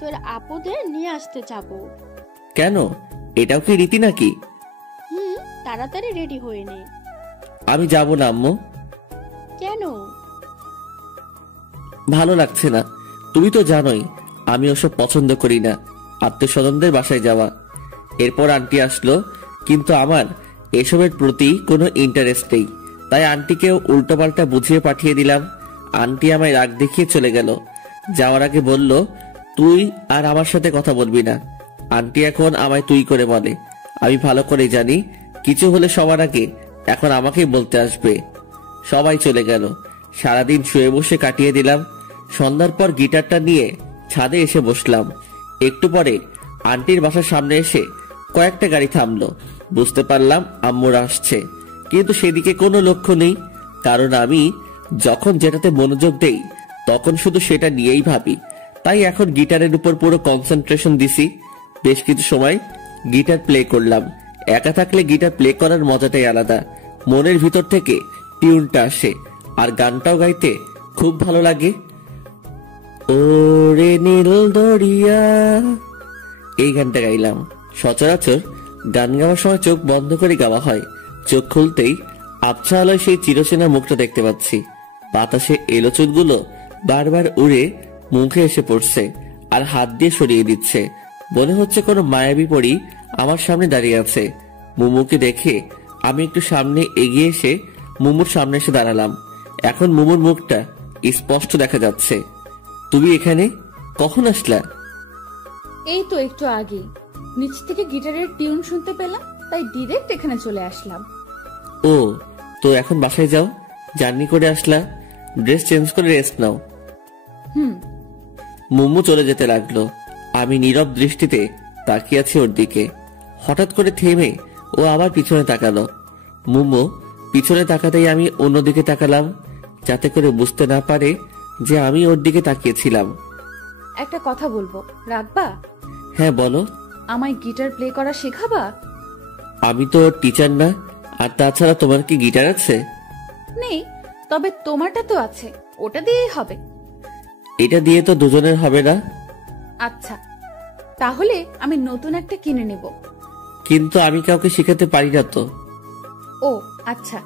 তোর আপুদের নিয়ে আসতে যাবো। কেন? এটাও কি রীতি নাকি? তাড়াতাড়ি রেডি হয়ে নে। আমি যাব না আম্মু। কেন? ভালো লাগছে না। তুমি তো জানোই আমি ওসব পছন্দ করি না, আত্মীয় স্বজনদের বাসায় যাওয়া। এরপর আন্টি আসলো, কিন্তু আমার এসবের প্রতি কোনো ইন্টারেস্ট নেই, তাই আন্টিকেও উল্টোপাল্টা বুঝিয়ে পাঠিয়ে দিলাম। আন্টি আমায় রাগ দেখিয়ে চলে গেল। যাওয়ার আগে বলল, তুই আর আমার সাথে কথা বলবি না। আন্টি এখন আমায় তুই করে বলে। আমি ভালো করে জানি কিছু হলে সবার আগে এখন আমাকেই বলতে আসবে। সবাই চলে গেল। সারাদিন শুয়ে বসে কাটিয়ে দিলাম। সন্ধ্যার পর গিটারটা নিয়ে ছাদে এসে বসলাম। একটু পরে আন্টির বাসার সামনে এসে কয়েকটা গাড়ি থামলো। বুঝতে পারলাম আম্মুরা আসছে, কিন্তু সেদিকে কোনো লক্ষ্য নেই, কারণ আমি যখন যেটাতে মনোযোগ দেই তখন শুধু সেটা নিয়েই ভাবি। তাই এখন গিটারের উপর পুরো কনসেন্ট্রেশন দিছি। বেশ কিছু সময় গিটার প্লে করলাম। একা থাকলে গিটার প্লে করার মজাটাই আলাদা। মনের ভিতর থেকে টিউনটা আসে, আর গানটাও গাইতে খুব ভালো লাগে। ওরে নীল দরিয়া, এই গানটা গাইলাম। সচরাচর গান গাওয়ার সময় চোখ বন্ধ করে গাওয়া হয়। চোখ খুলতেই আবছা আলোয় সেই চিরচেনা মুখটা দেখতে পাচ্ছি। বাতাসে এলো চুলগুলো বারবার উড়ে মুখে এসে পড়ছে আর হাত দিয়ে সরিয়ে দিচ্ছে। মনে হচ্ছে কোনো মায়াবী পরী আমার সামনে দাঁড়িয়ে আছে। মুমুকে দেখে আমি একটু সামনে এগিয়ে এসে মুমুর সামনে এসে দাঁড়ালাম। এখন মুমুর মুখটা স্পষ্ট দেখা যাচ্ছে। তুমি এখানে কখন আসলা? এই তো একটু আগে নিচ থেকে গিটারের টিউন শুনতে পেলাম, তাই ডিরেক্ট এখানে চলে আসলাম। ও, তো এখন বাসায় যাও, জার্নি করে আসলা, ড্রেস চেঞ্জ করে রেস্ট নাও। মুমু চলে যেতে লাগলো। আমি নীরব দৃষ্টিতে তাকিয়ে আছি ওর দিকে। হঠাৎ করে থেমে ও আবার পিছনে তাকালো। মুমু পিছনে তাকাতেই আমি অন্যদিকে তাকালাম, যাতে করে বুঝতে না পারে যে আমি ওর দিকে তাকিয়েছিলাম। একটা কথা বলবো, রাখবা? হ্যাঁ বলো। আমায় গিটার প্লে করা শেখাবা? আমি তো টিচার না, আর তাছাড়া তোমার কি গিটার আছে? নেই, তবে তোমারটা তো আছে, ওটা দিয়েই হবে। এটা দিয়ে তো দুজনের হবে না। আচ্ছা, তাহলে আমি নতুন একটা কিনে নেব। কিন্তু আমি কাউকে শেখাতে পারি না তো। ও আচ্ছা।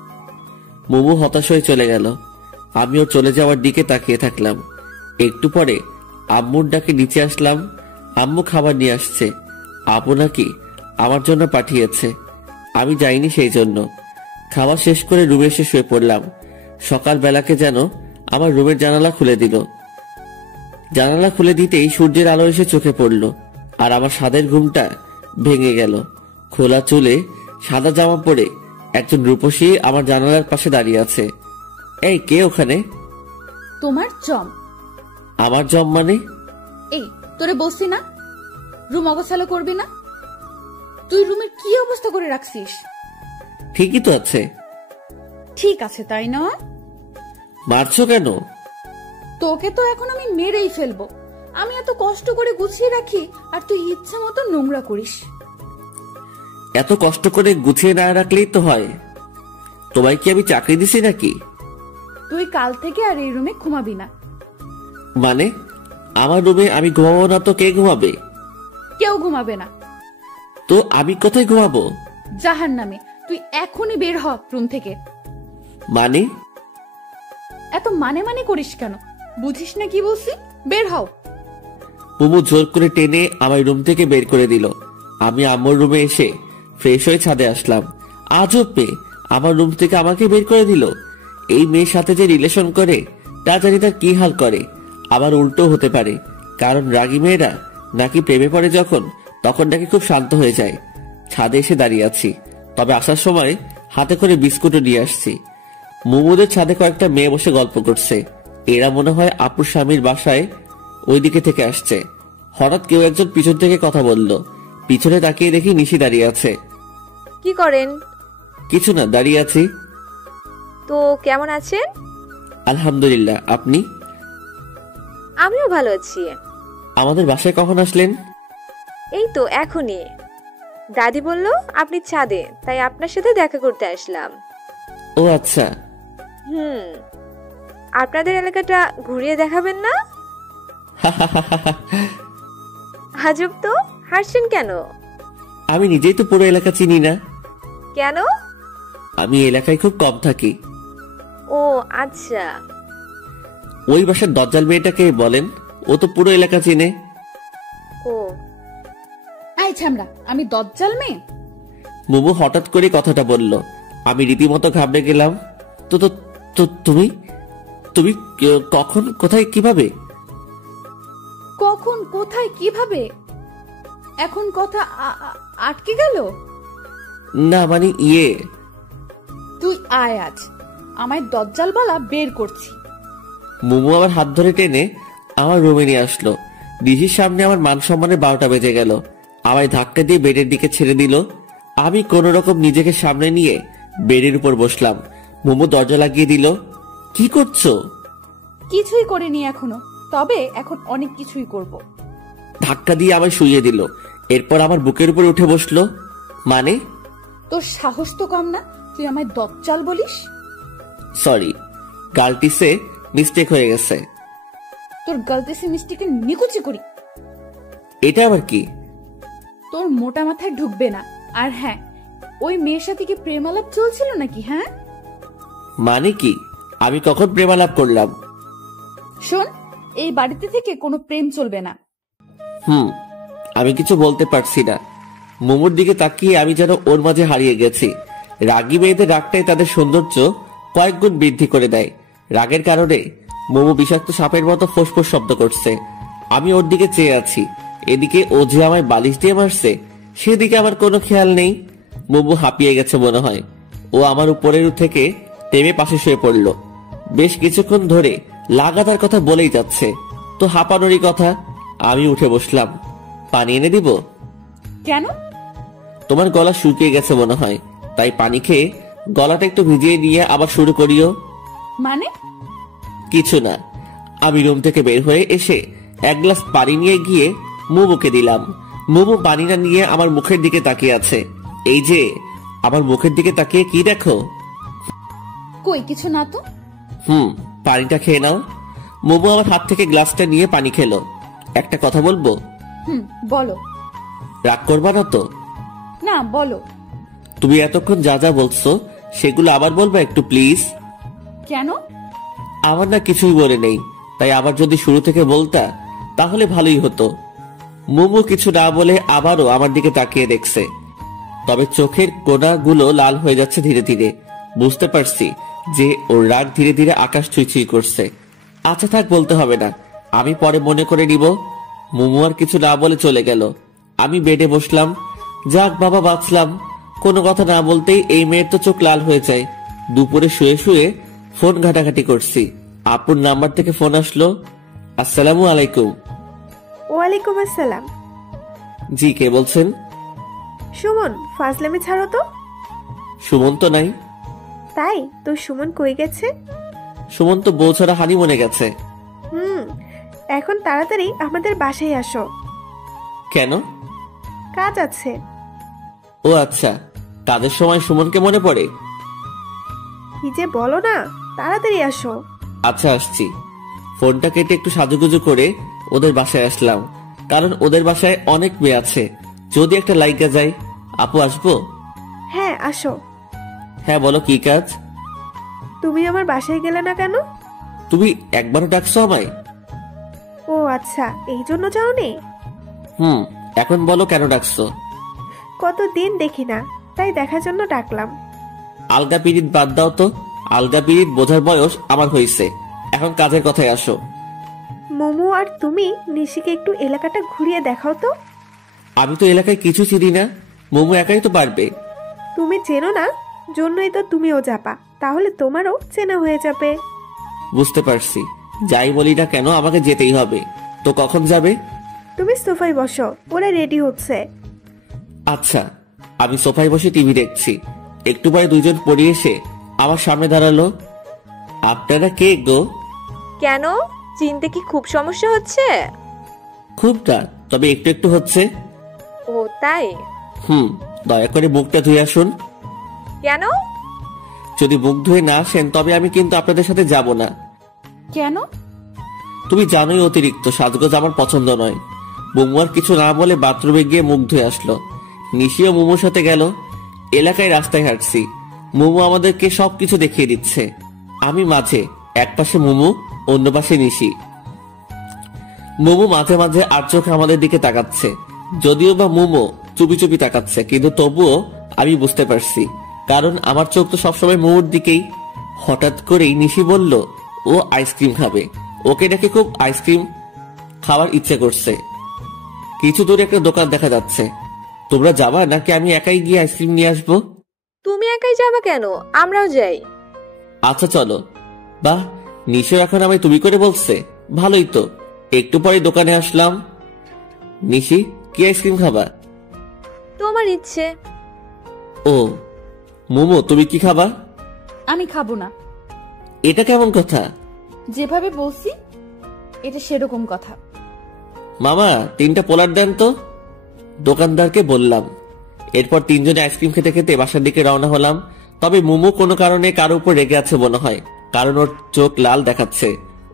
মোমো হতাশ হয়ে চলে গেল। আমিও চলে যাওয়ার দিকে তাকিয়ে থাকলাম। একটু পরে আম্মুর ডাকে নিচে আসলাম। আম্মু খাবার নিয়ে আসছে। আপু নাকি আমার জন্য পাঠিয়েছে, আমি যাইনি সেই জন্য। খাওয়া শেষ করে রুমে এসে শুয়ে পড়লাম। সকালবেলাকে যেন আমার রুমের জানালা খুলে দিল। জানালা খুলে দিতেই সূর্যের আলো এসে চোখে পড়ল, আর আমার সাদের ঘুমটা ভেঙে গেল। খোলা চুলে সাদা জামা পরে একজন রূপসী আমার জানালার পাশে দাঁড়িয়ে আছে। এই, কে ওখানে? তোমার জম। আমার জম মানে? এই, তোরে বসছি না রুম অগোছালো করবি না? তুই রুমের কি অবস্থা করে রাখছিস? ঠিকই তো আছে। ঠিক আছে তাই না? মারছো কেন? তোকে তো এখন আমি মেরেই ফেলবো। আমি এত কষ্ট করে গুছিয়ে রাখি, আর তুই ইচ্ছা মতো নোংরা করিস। এত কষ্ট করে গুছিয়ে না রাখলেই তো হয়। তোমায় কি আমি চাকরি দিছি নাকি? তুই কাল থেকে আর এই রুমে ঘুমাবি না। মানে আমার রুমে আমি ঘুমাবো না তো কে ঘুমাবে? কেউ ঘুমাবে না। তো আমি কোথায় ঘুমাবো? জাহান্নামে। তুই এখনই বের হ রুম থেকে। মানে? এত মানে মানে করিস কেন? বুঝিস না কি বলছি? বের হও। মোমো জোর করে টেনে আমার রুম থেকে বের করে দিল। আমি আম্মুর রুমে এসে ফ্রেশ হয়ে ছাদে আসলাম। আজব মেয়ে, আমার রুম থেকে আমাকে বের করে দিল। এই মেয়ের সাথে যে রিলেশন করে তা জানি তার কি হাল করে। আবার উল্টো হতে পারে, কারণ রাগী মেয়েরা নাকি প্রেমে পড়ে যখন, তখন নাকি খুব শান্ত হয়ে যায়। ছাদে এসে দাঁড়িয়ে আছি, তবে আসার সময় হাতে করে বিস্কুটও নিয়ে আসছি। মোমোদের ছাদে কয়েকটা মেয়ে বসে গল্প করছে। এরা মনে হয় আপুর স্বামীর বাসায় ওইদিকে থেকে আসছে। হঠাৎ কেউ একজন পিছন থেকে কথা বলল। পিছনে তাকিয়ে দেখি নিশি দাঁড়িয়ে আছে। কি করেন? কিছু না, দাঁড়িয়ে আছি। তো কেমন আছেন? আলহামদুলিল্লাহ, আপনি? আমিও ভালো আছি। আমাদের বাসায় কখন আসলেন? এই তো এখনই। দাদি বলল আপনি ছাদে, তাই আপনার সাথে দেখা করতে আসলাম। ও আচ্ছা। আপনাদের এলাকাটা ঘুরিয়ে দেখাবেন না? আজব তো, হাসছেন কেন? আমি নিজেই তো পুরো এলাকা চিনি না। কেন? আমি এলাকায় খুব কম থাকি। ও আচ্ছা। ওই বাসার দজ্জাল মেয়েটাকে বলেন, ও তো পুরো এলাকা চিনে। ও আই ছামড়া, আমি দজ্জাল মেয়ে? মোমো হঠাৎ করে কথাটা বলল। আমি রীতিমতো ঘাবড়ে গেলাম। তো তো তো তুমি তুমি কখন, কোথায়, কিভাবে? কখন, কোথায়, কিভাবে? এখন কথা আটকে গেল? না মানে তুই আয়, আজ আমায় দজ্জাল বলা বের করছি। মোমো আমার হাত ধরে টেনে আমার রুমে নিয়ে আসলো। দিদির সামনে আমার মান সম্মানের 12টা বেজে গেল। আমায় ধাক্কা দিয়ে বেডের দিকে ছেড়ে দিল। আমি কোন রকম নিজেকে সামনে নিয়ে বেডের উপর বসলাম। মোমো দরজা লাগিয়ে দিল। কি করছো? কিছুই করিনি এখনো, তবে এখন অনেক কিছুই করব। ধাক্কা দিয়ে আমায় শুইয়ে দিল। এরপর আমার বুকের উপর উঠে বসলো। মানে? তোর সাহস তো কম না, তুই আমায় দজ্জাল বলিস? সরি, গালটিসে মিস্টেক হয়ে গেছে। তোর গলতিসে মিস্টেকে নিকুচি করি। এটা আবার কি? তোর মোটা মাথায় ঢুকবে না। আর হ্যাঁ, ওই মেয়ের সাথে কি প্রেমালাপ চলছিল নাকি? হ্যাঁ মানে কি? আমি কখন প্রেমালাপ করলাম? শোন, এই বাড়িতে থেকে কোনো প্রেম চলবে না। আমি কিছু বলতে পারছি না। মোমোর দিকে তাকিয়ে আমি যেন ওর মাঝে হারিয়ে গেছি। রাগী মেয়েদের রাগটাই তাদের সৌন্দর্য কয়েক গুণ বৃদ্ধি করে দেয়। রাগের কারণে মোমো বিষাক্ত সাপের মতো ফোঁসফোঁস শব্দ করছে। আমি ওর দিকে চেয়ে আছি। এদিকে ও যে আমায় বালিশ দিয়ে মারছে, সেদিকে আমার কোনো খেয়াল নেই। মোমো হাঁপিয়ে গেছে মনে হয়। ও আমার উপরের থেকে টেমে পাশে শুয়ে পড়ল। বেশ কিছুক্ষণ ধরে লাগাতার কথা বলেই যাচ্ছে। তো হাঁপানোরই কথা। আমি উঠে বসলাম। পানি এনে দিব? কেন? তোমার গলা শুকিয়ে গেছে মনে হয়, তাই পানি খেয়ে গলাটা একটু ভিজিয়ে নিয়ে আবার শুরু করিও। মানে? কিছু না। আমি রুম থেকে বের হয়ে এসে এক গ্লাস পানি নিয়ে গিয়ে মোমোকে দিলাম। মোমো পানিটা নিয়ে আমার মুখের দিকে তাকিয়ে আছে। এই যে আমার মুখের দিকে তাকিয়ে কি দেখো? কই কিছু না তো। পানিটা খেয়ে নাও। মোমো আমার হাত থেকে গ্লাসটা নিয়ে পানি খেলো। একটা কথা বলবো? বলো। রাগ করবা না তো? না, বলো। তুমি এতক্ষণ যা যা বলছো সেগুলো আবার বলবা একটু প্লিজ। কেন? আমার না কিছুই বলে নেই, তাই আবার যদি শুরু থেকে বলতা তাহলে ভালোই হতো। মোমো কিছু না বলে আবারও আমার দিকে তাকিয়ে দেখছে, তবে চোখের কোণাগুলো লাল হয়ে যাচ্ছে ধীরে ধীরে। বুঝতে পারছি যে ওর রাগ ধীরে ধীরে আকাশ ছুঁই করছে। আচ্ছা থাক, বলতে হবে না, আমি পরে মনে করে নিব। মোমো আর কিছু না বলে চলে গেল। আমি বেডে বসলাম। যাক বাবা, বাঁচলাম। কোনো কথা না বলতেই এই মেয়ের তো চোখ লাল হয়ে যায়। দুপুরে শুয়ে শুয়ে ফোন ঘাটাঘাটি করছি, আপুর নাম্বার থেকে ফোন আসলো। আসসালামু আলাইকুম। ওয়ালাইকুম আসসালাম। জি, কে বলছেন? সুমন, ফাজলামি ছাড়ো তো। সুমন তো নাই। তাই তো, সুমন কই গেছে? সুমন তো বউ ছাড়া হানিমুনে গেছে। এখন তাড়াতাড়ি আমাদের বাসায় আসো। কেন? কাজ আছে। ও আচ্ছা, কাজের সময় সুমনকে মনে পড়ে? কি যে বলো না, তাড়াতাড়ি আসো। আচ্ছা, আসছি। ফোনটা কেটে একটু সাজুগুজু করে ওদের বাসায় আসলাম, কারণ ওদের বাসায় অনেক মেয়ে আছে, যদি একটা লাইগা যায়। আপু আসবো? হ্যাঁ আসো। হ্যাঁ বলো, কি কাজ? তুমি আমার বাসায় গেলে না কেন? তুমি একবারও ডাকছো আমায়? ও আচ্ছা, এই জন্য যাওনি? এখন বলো কেন ডাকছো? কতদিন দেখি না, তাই দেখার জন্য ডাকলাম। আলগা পিরিত বাদ দাও তো, আলগা পিরিত বোঝার বয়স আমার হয়েছে, এখন কাজের কথায় আসো। মোমো আর তুমি নিশিকে একটু এলাকাটা ঘুরিয়ে দেখাও তো। আমি তো এলাকায় কিছু চিনি না, মোমো একাই তো পারবে। তুমি চেনো না, জন্যই তো তুমিও যাবা, তাহলে তোমারও চেনা হয়ে যাবে। বুঝতে পারছি, যাই বলি না কেন আমাকে যেতেই হবে। তো কখন যাবে? তুমি সোফায় বসো, ওরা রেডি হচ্ছে। আচ্ছা। আমি সোফায় বসে টিভি দেখছি, একটু পরে দুইজন পড়ে এসে আমার সামনে দাঁড়ালো। আপনারা কে গো? কেন, চিনতে কি খুব সমস্যা হচ্ছে? খুবটা, তবে একটু একটু হচ্ছে। ও তাই? দয়া করে মুখটা ধুয়ে আসুন। কেন? যদি মুখ ধুয়ে না আসেন তবে আমি কিন্তু আপনাদের সাথে যাব না। কেন? তুমি জানোই অতিরিক্ত সাজগোজ আমার পছন্দ নয়। মোমো আর কিছু না বলে বাথরুমে গিয়ে মুখ ধুয়ে আসলো। নিশিও মোমোর সাথে গেল। এলাকায় রাস্তায় হাঁটছি, মোমো আমাদেরকে সবকিছু দেখিয়ে দিচ্ছে। আমি মাঝে, এক পাশে মোমো, অন্য পাশে নিশি। মোমো মাঝে মাঝে আর চোখে আমাদের দিকে তাকাচ্ছে, যদিও বা মোমো চুপি চুপি তাকাচ্ছে, কিন্তু তবুও আমি বুঝতে পারছি, কারণ আমার চোখ তো সবসময় মোমোর দিকেই। হঠাৎ করেই নিশি বলল ও আইসক্রিম খাবে। ওকে দেখে খুব আইসক্রিম খাওয়ার ইচ্ছে করছে। কিছু দূরে একটা দোকান দেখা যাচ্ছে। তোমরা যাবা নাকি আমি একাই গিয়ে আইসক্রিম নিয়ে আসবো? তুমি একাই যাবা কেন, আমরাও যাই। আচ্ছা চলো। বাহ, নিশো এখন আমায় তুমি করে বলছে, ভালোই তো। একটু পরে দোকানে আসলাম। নিশি, কি আইসক্রিম খাবা? তোমার ইচ্ছে। ও মোমো, তুমি কি খাবা? আমি খাবো না। এটা কেমন কথা? যেভাবে বলছি এটা সেরকম কথা। মামা, 3টা পোলার দেন তো। দোকানদারকে বললাম। এরপর তিনজনে আইসক্রিম খেতে খেতে বাসার দিকে রওনা হলাম। তবে মোমো কোনো কারণে কারো উপর রেগে আছে মনে হয়, কারণ ওর চোখ লাল দেখাচ্ছে।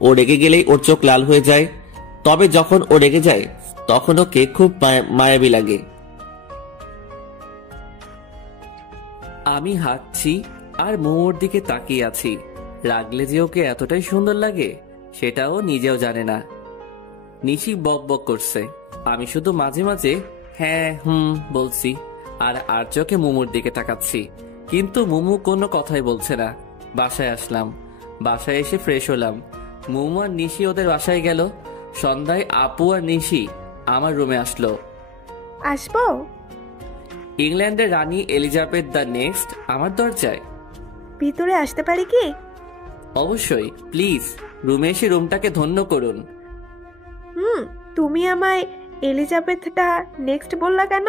ও রেগে গেলেই ওর চোখ লাল হয়ে যায়, তবে যখন ও রেগে যায় তখন ওকে খুব মায়াবী লাগে। আমি হাঁটছি আর মোমোর দিকে তাকিয়ে আছি। রাগলে যে ওকে এতটাই সুন্দর লাগে সেটাও নিজেও জানে না। নিশি বক বক করছে, আমি শুধু মাঝে মাঝে হ্যাঁ বলছি আর চোখে মোমোর দিকে তাকাচ্ছি, কিন্তু মোমো কোনো কথাই বলছে না। বাসায় আসলাম, বাসায় এসে ফ্রেশ হলাম। মোমো আর নিশি ওদের বাসায় গেল। সন্ধ্যায় আপু আর নিশি আমার রুমে আসলো। আসবো? ইংল্যান্ডের রানী এলিজাবেথ দ্য নেক্সট আমার দরজায়। ভিতরে আসতে পারি কি? অবশ্যই, প্লিজ রুমে এসে রুমটাকে ধন্য করুন। তুমি আমায় এলিজাবেথটা নেক্সট বললা কেন?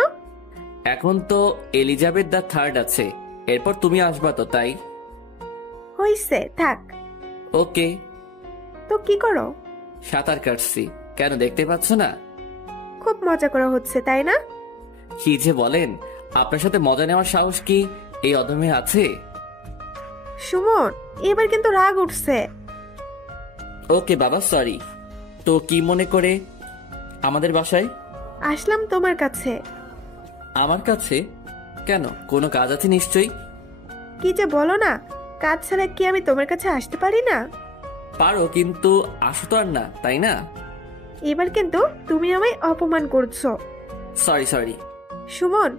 এখন তো এলিজাবেথ দ্য থার্ড আছে, এরপর তুমি আসবা তো, তাই। হইছে, থাক। ওকে। তো কি করো? সাঁতার কাটছি। কেন, দেখতে পাচ্ছ না? খুব মজা করা হচ্ছে, তাই না? কি যে বলেন, আপনার সাথে মজা নেওয়ার সাহস কি এই অদমে আছে? সুমন, এবার কিন্তু রাগ উঠছে। ওকে বাবা, সরি। তো কি মনে করে আমাদের বাসায় আসলাম তোমার কাছে। আমার কাছে কেন? কোনো কাজ আছে নিশ্চয়ই। কি যে বলো না, কাজ ছাড়া কি আমি তোমার কাছে আসতে পারি না? পারো, কিন্তু আসো তো আর না, তাই না? এবার কিন্তু তুমি আমায় অপমান করছো। Sorry sorry. সুমন,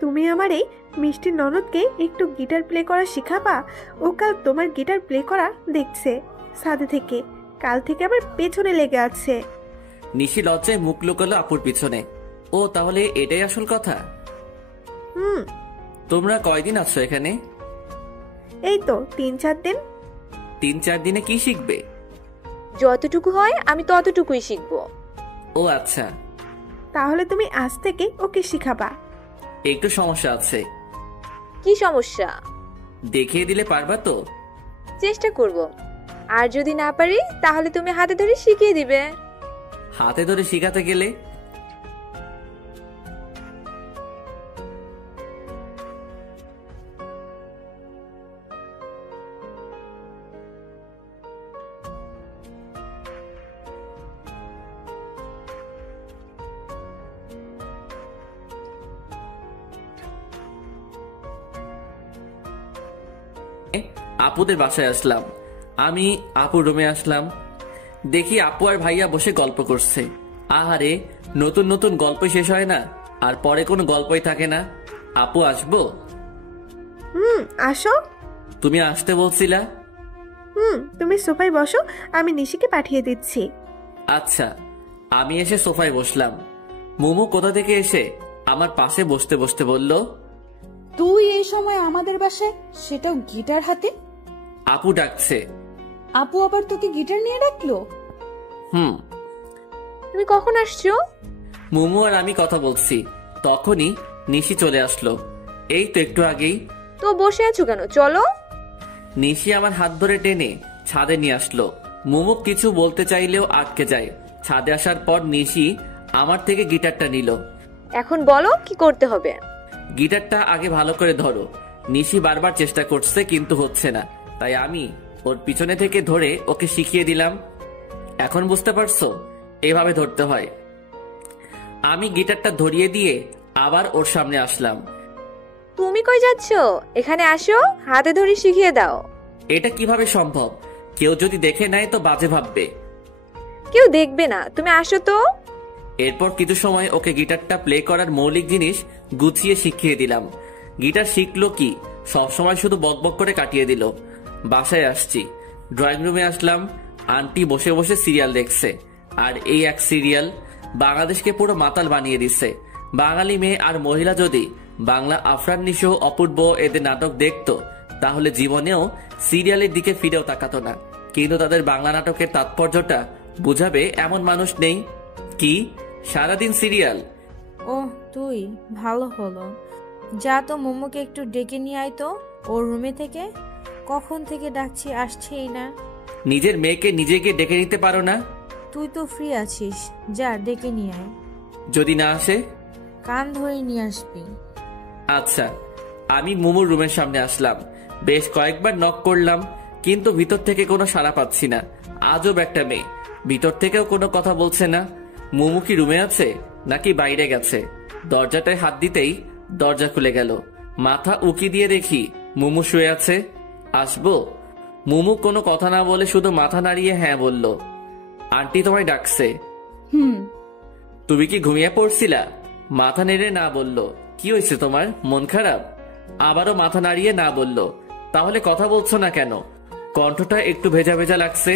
তুমি আমার এই মিষ্টি ননদকে একটু গিটার প্লে করা শিখাবা। ও কাল তোমার গিটার প্লে করা দেখছে সাথে থেকে, কাল থেকে আমার পেছনে লেগে আছে। নিশি লজ্জায় মুখ লুকালো আপুর পিছনে। ও, তাহলে এটাই আসল কথা? তোমরা কয়দিন আছো এখানে? এই তো 3-4 দিন। 3-4 দিনে কি শিখবে? যতটুকু হয় আমি ততটুকুই শিখবো। ও আচ্ছা। তাহলে তুমি আজ থেকে ওকে শিখাবা। একটু সমস্যা আছে। কি সমস্যা? দেখিয়ে দিলে পারবা তো? চেষ্টা করব, আর যদি না পারি তাহলে তুমি হাতে ধরে শিখিয়ে দিবে। হাতে ধরে শিখাতে গেলে আপুদের বাসায় আসলাম। আমি আপুর রুমে আসলাম, দেখি আপু আর ভাইয়া বসে গল্প করছে। আহারে, নতুন নতুন গল্প শেষ হয় না, আর পরে কোনো গল্পই থাকে না। আপু আসবো? আসো। তুমি আসতে বলছিলা? তুমি সোফায় বসো, আমি নিশিকে পাঠিয়ে দিচ্ছি। আচ্ছা। আমি এসে সোফায় বসলাম। মোমো কোথা থেকে এসে আমার পাশে বসতে বসতে বলল, তুই এই সময় আমাদের বাসায়, সেটাও গিটার হাতে? আপু ডাকছে। আপু আবার তোকে গিটার নিয়ে ডাকলো? তুমি কখন আসছো? মোমো আর আমি কথা বলছি, তখনই নিশি চলে আসলো। এই তো একটু আগেই। তো বসে আছো কেন, চলো। নিশি আমার হাত ধরে টেনে ছাদে নিয়ে আসলো। মোমো কিছু বলতে চাইলেও আটকে যায়। ছাদে আসার পর নিশি আমার থেকে গিটারটা নিল। এখন বলো কি করতে হবে। গিটারটা আগে ভালো করে ধরো। নিশি বারবার চেষ্টা করছে কিন্তু হচ্ছে না, তাই আমি ওর পিছনে থেকে ধরে ওকে শিখিয়ে দিলাম। এখন বুঝতে পারছো? এভাবে ধরতে হয়। আমি গিটারটা ধরিয়ে দিয়ে আবার ওর সামনে আসলাম। তুমি কই যাচ্ছো? এখানে আসো, হাতে ধরে শিখিয়ে দাও। এটা কিভাবে সম্ভব? কেউ যদি দেখে নেয় তো বাজে ভাববে। কেউ দেখবে না, তুমি আসো তো। এরপর কিছু সময় ওকে গিটারটা প্লে করার মৌলিক জিনিস গুছিয়ে শিখিয়ে দিলাম। গিটার শিখলো কি, সবসময় শুধু বকবক করে কাটিয়ে দিল। বাসায় আসছি, ড্রয়িং রুমে আসলাম। আন্টি বসে বসে সিরিয়াল দেখছে, আর এই এক সিরিয়াল বাংলাদেশকে পুরো মাতাল বানিয়ে দিচ্ছে। বাঙালি মেয়ে আর মহিলা যদি বাংলা আফরান নিশো, অপূর্ব এদের নাটক দেখতো তাহলে জীবনেও সিরিয়ালের দিকে ফিরেও তাকাতো না। কিন্তু তাদের বাংলা নাটকের তাৎপর্যটা বুঝাবে এমন মানুষ নেই। কি সারাদিন সিরিয়াল? ও তুই, ভালো হলো। যা তো মোমোকে একটু ডেকে নিয়ে আয় তো ওর রুমে থেকে। কখন থেকে ডাকছি, আসছেই না। নিজের মেয়েকে নিজেকে ডেকে নিতে পারো না? তুই তো ফ্রি আছিস, যা ডেকে নিয়ে আয়। যদি না আসে? কান ধরে নিয়ে আসবি। আচ্ছা। আমি মোমোর রুমের সামনে আসলাম। বেশ কয়েকবার নক করলাম, কিন্তু ভিতর থেকে কোনো সাড়া পাচ্ছি না। আজব একটা মেয়ে, ভিতর থেকেও কোনো কথা বলছে না। মোমো কি রুমে আছে নাকি বাইরে গেছে? দরজাটায় হাত দিতেই দরজা খুলে গেল। মাথা উকি দিয়ে দেখি মোমো শুয়ে আছে। আসবো? মোমো কোনো কথা না বলে শুধু মাথা নাড়িয়ে হ্যাঁ বলল। আন্টি তোমায় ডাকছে। তুমি কি ঘুমিয়ে পড়ছিলা? মাথা নেড়ে না বলল। কি হয়েছে তোমার, মন খারাপ? আবারও মাথা নাড়িয়ে না বলল। তাহলে কথা বলছো না কেন? কণ্ঠটা একটু ভেজা ভেজা লাগছে।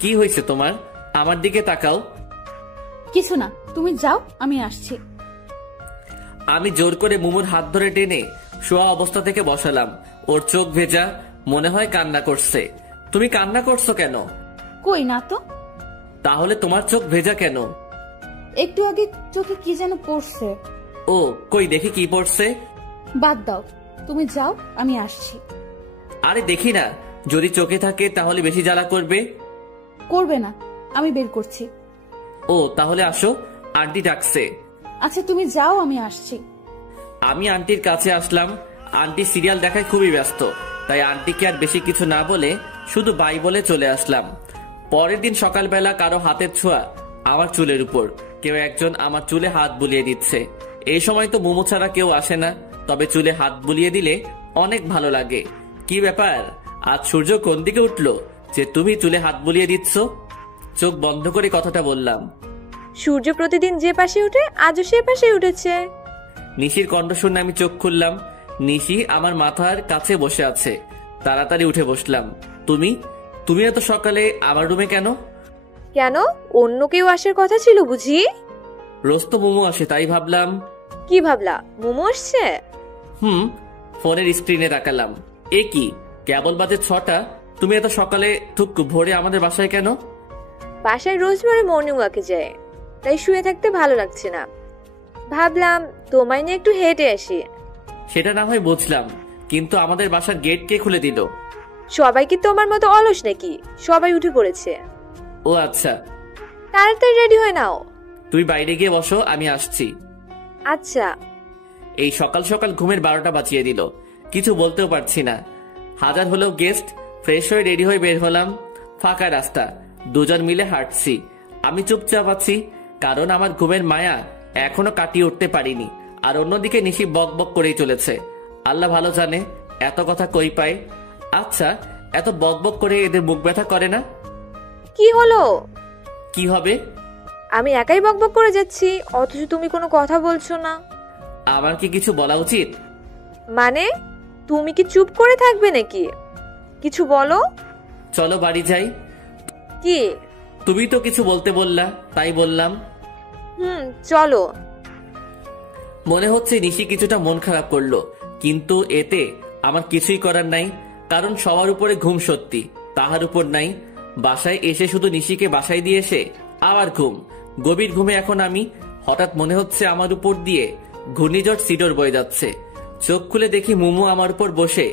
কি হয়েছে তোমার? আমার দিকে তাকাও। কিছু না, তুমি যাও, আমি আসছি। আমি জোর করে মোমোর হাত ধরে টেনে শোয়া অবস্থা থেকে বসালাম। ওর চোখ ভেজা, মনে হয় কান্না করছে। তুমি কান্না করছো কেন? কই না তো। তাহলে তোমার চোখ ভেজা কেন? একটু আগে চোখে কি যেন পড়ছে। ও, কই দেখি কি পড়ছে। বাদ দাও, তুমি যাও, আমি আসছি। আরে দেখি না, যদি চোখে থাকে তাহলে বেশি জ্বালা করবে। করবে না, আমি বের করছি। ও, তাহলে আসো, আন্টি ডাকছে। আচ্ছা তুমি যাও, আমি আসছি। আমি আন্টির কাছে আসলাম। আন্টি সিরিয়াল দেখায় খুবই ব্যস্ত, তাই আন্টিকে আর বেশি কিছু না বলে শুধু বাই বলে চলে আসলাম। পরের দিন সকালবেলা কারো হাতের ছোঁয়া আমার চুলের উপর, কেউ একজন আমার চুলে হাত বুলিয়ে দিচ্ছে। এই সময় তো মোমো ছাড়া কেউ আসে না, তবে চুলে হাত বুলিয়ে দিলে অনেক ভালো লাগে। কি ব্যাপার, আজ সূর্য কোন দিকে উঠলো যে তুমি চুলে হাত বুলিয়ে দিচ্ছ? চোখ বন্ধ করে কথাটা বললাম। সূর্য প্রতিদিন যে পাশে উঠে আজও সে পাশে উঠেছে। নিশির কণ্ঠ শুনে আমি চোখ খুললাম। নিশি আমার মাথার কাছে বসে আছে। তাড়াতাড়ি উঠে বসলাম। তুমি তুমি এত সকালে আমার রুমে কেন? কেন, অন্য কেউ আসার কথা ছিল বুঝি? রোজ তো মোমো আসে, তাই ভাবলাম। কি ভাবলা, মোমো আসছে? ফোনের স্ক্রিনে তাকালাম। এ কি, কেবল বাজে 6টা, তুমি এত সকালে ভোরে আমাদের বাসায় কেন? বাসায় রোজ ভোরে মর্নিং ওয়াকে যায়, তাই শুয়ে থাকতে ভালো লাগছে না, ভাবলাম তোমায় নিয়ে একটু হেঁটে আসি। সেটা না হয় বুঝলাম, কিন্তু আমাদের বাসার গেট কে খুলে দিল? সবাই কি তোমার মতো অলস নাকি? সবাই উঠে পড়েছে। ও আচ্ছা, তাড়াতাড়ি রেডি হয়ে নাও। তুই বাইরে গিয়ে বসো, আমি আসছি। আচ্ছা। এই সকাল সকাল ঘুমের 12টা বাজিয়ে দিল। কিছু বলতেও পারছি না। হাজার হলেও গেস্ট। ফ্রেশ হয়ে রেডি হয়ে বের হলাম। ফাঁকা রাস্তা, দুজন মিলে হাঁটছি। আমি চুপচাপ আছি, কারণ আমার ঘুমের মায়া এখনো কাটিয়ে উঠতে পারিনি। আর অন্যদিকে নিশি বক বক করেই চলেছে। আল্লাহ ভালো জানে এত কথা কই পায়। আচ্ছা, এত বক বক করে এদের মুখ ব্যথা করে না? কি হলো? কি হবে? আমি একাই বকবক করে যাচ্ছি, অথচ তুমি কোনো কথা বলছো না। আমার কি কিছু বলা উচিত? মানে, তুমি কি চুপ করে থাকবে নাকি? কিছু বলো। চলো বাড়ি যাই। কি? তুমি তো কিছু বলতে বললা, তাই বললাম। চলো। মনে হচ্ছে নিশি কিছুটা মন খারাপ করলো, কিন্তু এতে আমার কিছুই করার নাই, কারণ সবার উপরে ঘুম সত্যি, তাহার উপর নাই। বাসায় এসে শুধু নিশিকে বাসায় দিয়ে এসে আবার ঘুম। গভীর ঘুমে এখন আমি। হঠাৎ মনে হচ্ছে আমার উপর দিয়ে ঘূর্ণিঝড় সিডর বয়ে যাচ্ছে। চোখ খুলে দেখি মুমু আমার উপর বসে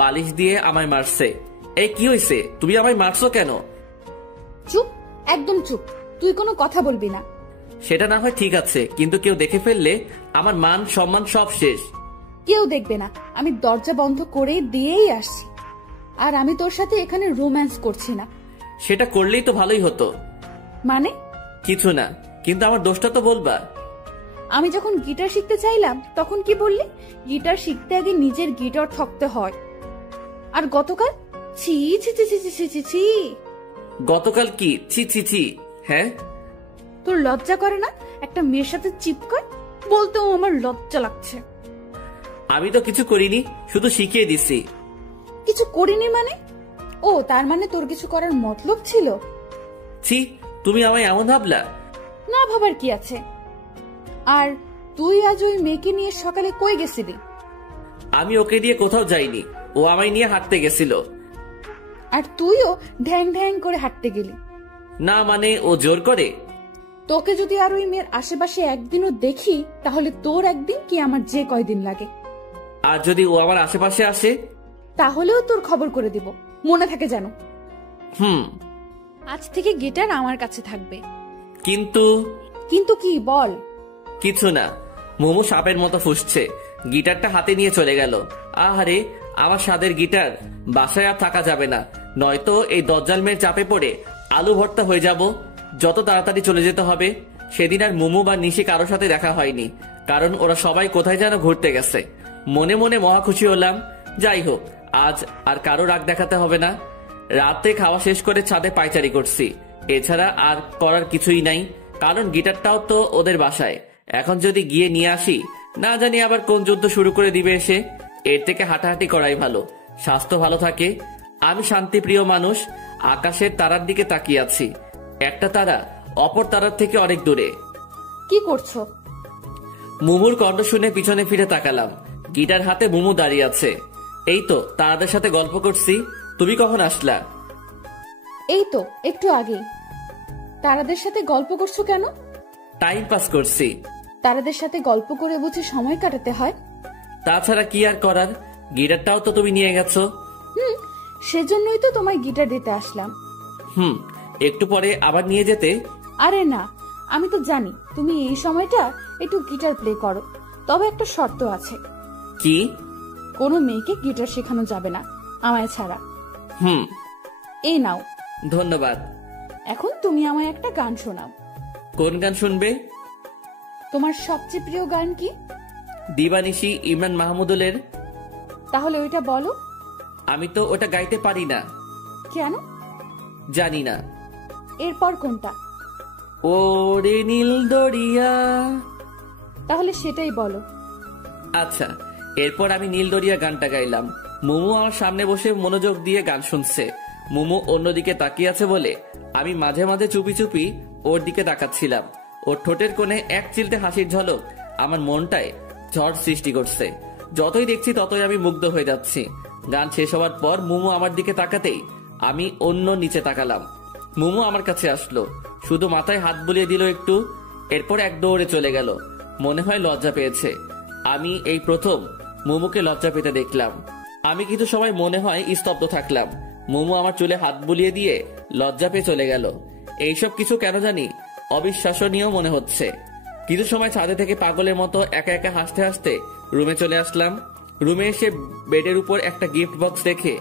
বালিশ দিয়ে আমায় মারছে। এই কি হয়েছে, তুমি আমায় মারছো কেন? চুপ, একদম চুপ, তুই কোনো কথা বলবি না। সেটা না হয় ঠিক আছে, কিন্তু কেউ দেখে ফেললে আমার মান সম্মান সব শেষ। কেউ দেখবে না, আমি দরজা বন্ধ করে দিয়েই আসছি। আর আমি তোর সাথে এখানে রোম্যান্স করছি না। সেটা করলেই তো ভালোই হতো। মানে? কিছু না, কিন্তু আমার দোষটা তো বলবা। আমি যখন গিটার শিখতে চাইলাম তখন কি বললি? গিটার শিখতে আগে নিজের গিটার ঠকতে হয়। আর গতকাল ছি ছি ছি ছি ছি ছি ছি। গতকাল কি ছি ছি ছি? হ্যাঁ, তোর লজ্জা করে না একটা মেয়ের সাথে চিপকায়? বলতেও আমার লজ্জা লাগছে। আমি তো কিছু করিনি, শুধু শিখিয়ে দিছি। কিছু করিনি মানে? ও, তার মানে তোর কিছু করার মতলব ছিল? ছি, তুমি আমায় এমন ভাবলা? না ভাবার কি আছে। আর তুই আজ ওই মেয়েকে নিয়ে সকালে কই গেছিলি? আমি ওকে নিয়ে কোথাও যাইনি, ও আমায় নিয়ে হাঁটতে গেছিল। আর তুইও ঢ্যাং ঢ্যাং করে হাঁটতে গেলি? না মানে, ও জোর করে। তোকে যদি আর ওই মেয়ের আশেপাশে একদিনও দেখি, তাহলে তোর একদিন কি আমার যে কয়দিন লাগে। আর যদি ও আমার আশেপাশে আসে, তাহলেও তোর খবর করে দিব, মনে থাকে যেন। আজ থেকে গিটার আমার কাছে থাকবে। কিন্তু? কিন্তু কি বল? কিছু না। মোমো সাপের মতো ফুসছে, গিটারটা হাতে নিয়ে চলে গেল। আহারে, আমার স্বাদের গিটার। বাসায় আর থাকা যাবে না, নয়তো এই দজ্জাল মেয়ের চাপে পড়ে আলু ভর্তা হয়ে যাব। যত তাড়াতাড়ি চলে যেতে হবে। সেদিন আর মোমো বা নিশি কারোর সাথে দেখা হয়নি, কারণ ওরা সবাই কোথায় যেন ঘুরতে গেছে। মনে মনে মহা খুশি হলাম। যাই হোক, আজ আর কারো রাগ দেখাতে হবে না। রাতে খাওয়া শেষ করে ছাদে পায়চারি করছি, এছাড়া আর করার কিছুই নাই, কারণ গিটারটাও তো ওদের বাসায়। এখন যদি গিয়ে নিয়ে আসি, না জানি আবার কোন যুদ্ধ শুরু করে দিবে এসে। এর থেকে হাঁটাহাঁটি করাই ভালো, স্বাস্থ্য ভালো থাকে। আমি শান্তিপ্রিয় মানুষ। আকাশের তারার দিকে তাকিয়ে আছি। একটা তারা অপর তারার থেকে অনেক দূরে। কি করছো? মুমুর কণ্ঠ শুনে পিছনে ফিরে তাকালাম। গিটার হাতে মুমু দাঁড়িয়ে আছে। এই তো তারাদের সাথে গল্প করছি। তুমি কখন আসলা? এই তো একটু আগে। তারাদের সাথে গল্প করছো কেন? টাইম পাস করছি। তারাদের সাথে গল্প করে বুঝি সময় কাটাতে হয়? তাছাড়া কি আর করার, গিটারটাও তো তুমি নিয়ে গেছো। সেজন্যই তো তোমায় গিটার দিতে আসলাম। একটু পরে আবার নিয়ে যেতে। আরে না, আমি তো জানি তুমি এই সময়টা একটু গিটার প্লে করো, তবে একটা শর্ত আছে। কি? কোনো মেয়েকে গিটার শেখানো যাবে না আমায় ছাড়া। হুম, এই নাও। ধন্যবাদ। এখন তুমি আমায় একটা গান শোনাও। কোন গান শুনবে? তোমার সবচেয়ে প্রিয় গান কি? দিবানিশি ইমরান মাহমুদুলের। তাহলে ওইটা বলো। আমি তো ওটা গাইতে পারি না। কেন? জানি না। এরপর কোনটা? ওরে নীল দরিয়া। তাহলে সেটাই বলো। আচ্ছা, এরপর আমি নীল দরিয়া গানটা গাইলাম। মুমু আমার সামনে বসে মনোযোগ দিয়ে গান শুনছে। মুমু অন্যদিকে তাকিয়ে আছে বলে আমি মাঝে মাঝে চুপি চুপি ওর দিকে তাকাচ্ছিলাম। ওর ঠোঁটের কোণে এক চিলতে হাসির ঝলক আমার মনটায় ঝড় সৃষ্টি করছে। যতই দেখছি ততই আমি মুগ্ধ হয়ে যাচ্ছি। গান শেষ হওয়ার পর মুমু আমার দিকে তাকাতেই আমি অন্য নিচে তাকালাম। মুমু আমার কাছে আসলো, শুধু মাথায় হাত বুলিয়ে দিল একটু, এরপর এক দৌড়ে চলে গেল। মনে হয় লজ্জা পেয়েছে। আমি এই প্রথম মুমুকে লজ্জা পেতে দেখলাম। আমি কিছু সময় মনে হয় স্তব্ধ থাকলাম। মুমু আমার চুলে হাত বুলিয়ে দিয়ে লজ্জা পেয়ে চলে গেল। এইসব কিছু কেন জানি অবিশ্বাসনীয় মনে হচ্ছে। কিছু সময় ছাদে থেকে পাগলের মতো একা একা হাসতে হাসতে রুমে চলে আসলাম। রুমে এসে বেডের উপর একটা গিফট বক্স দেখে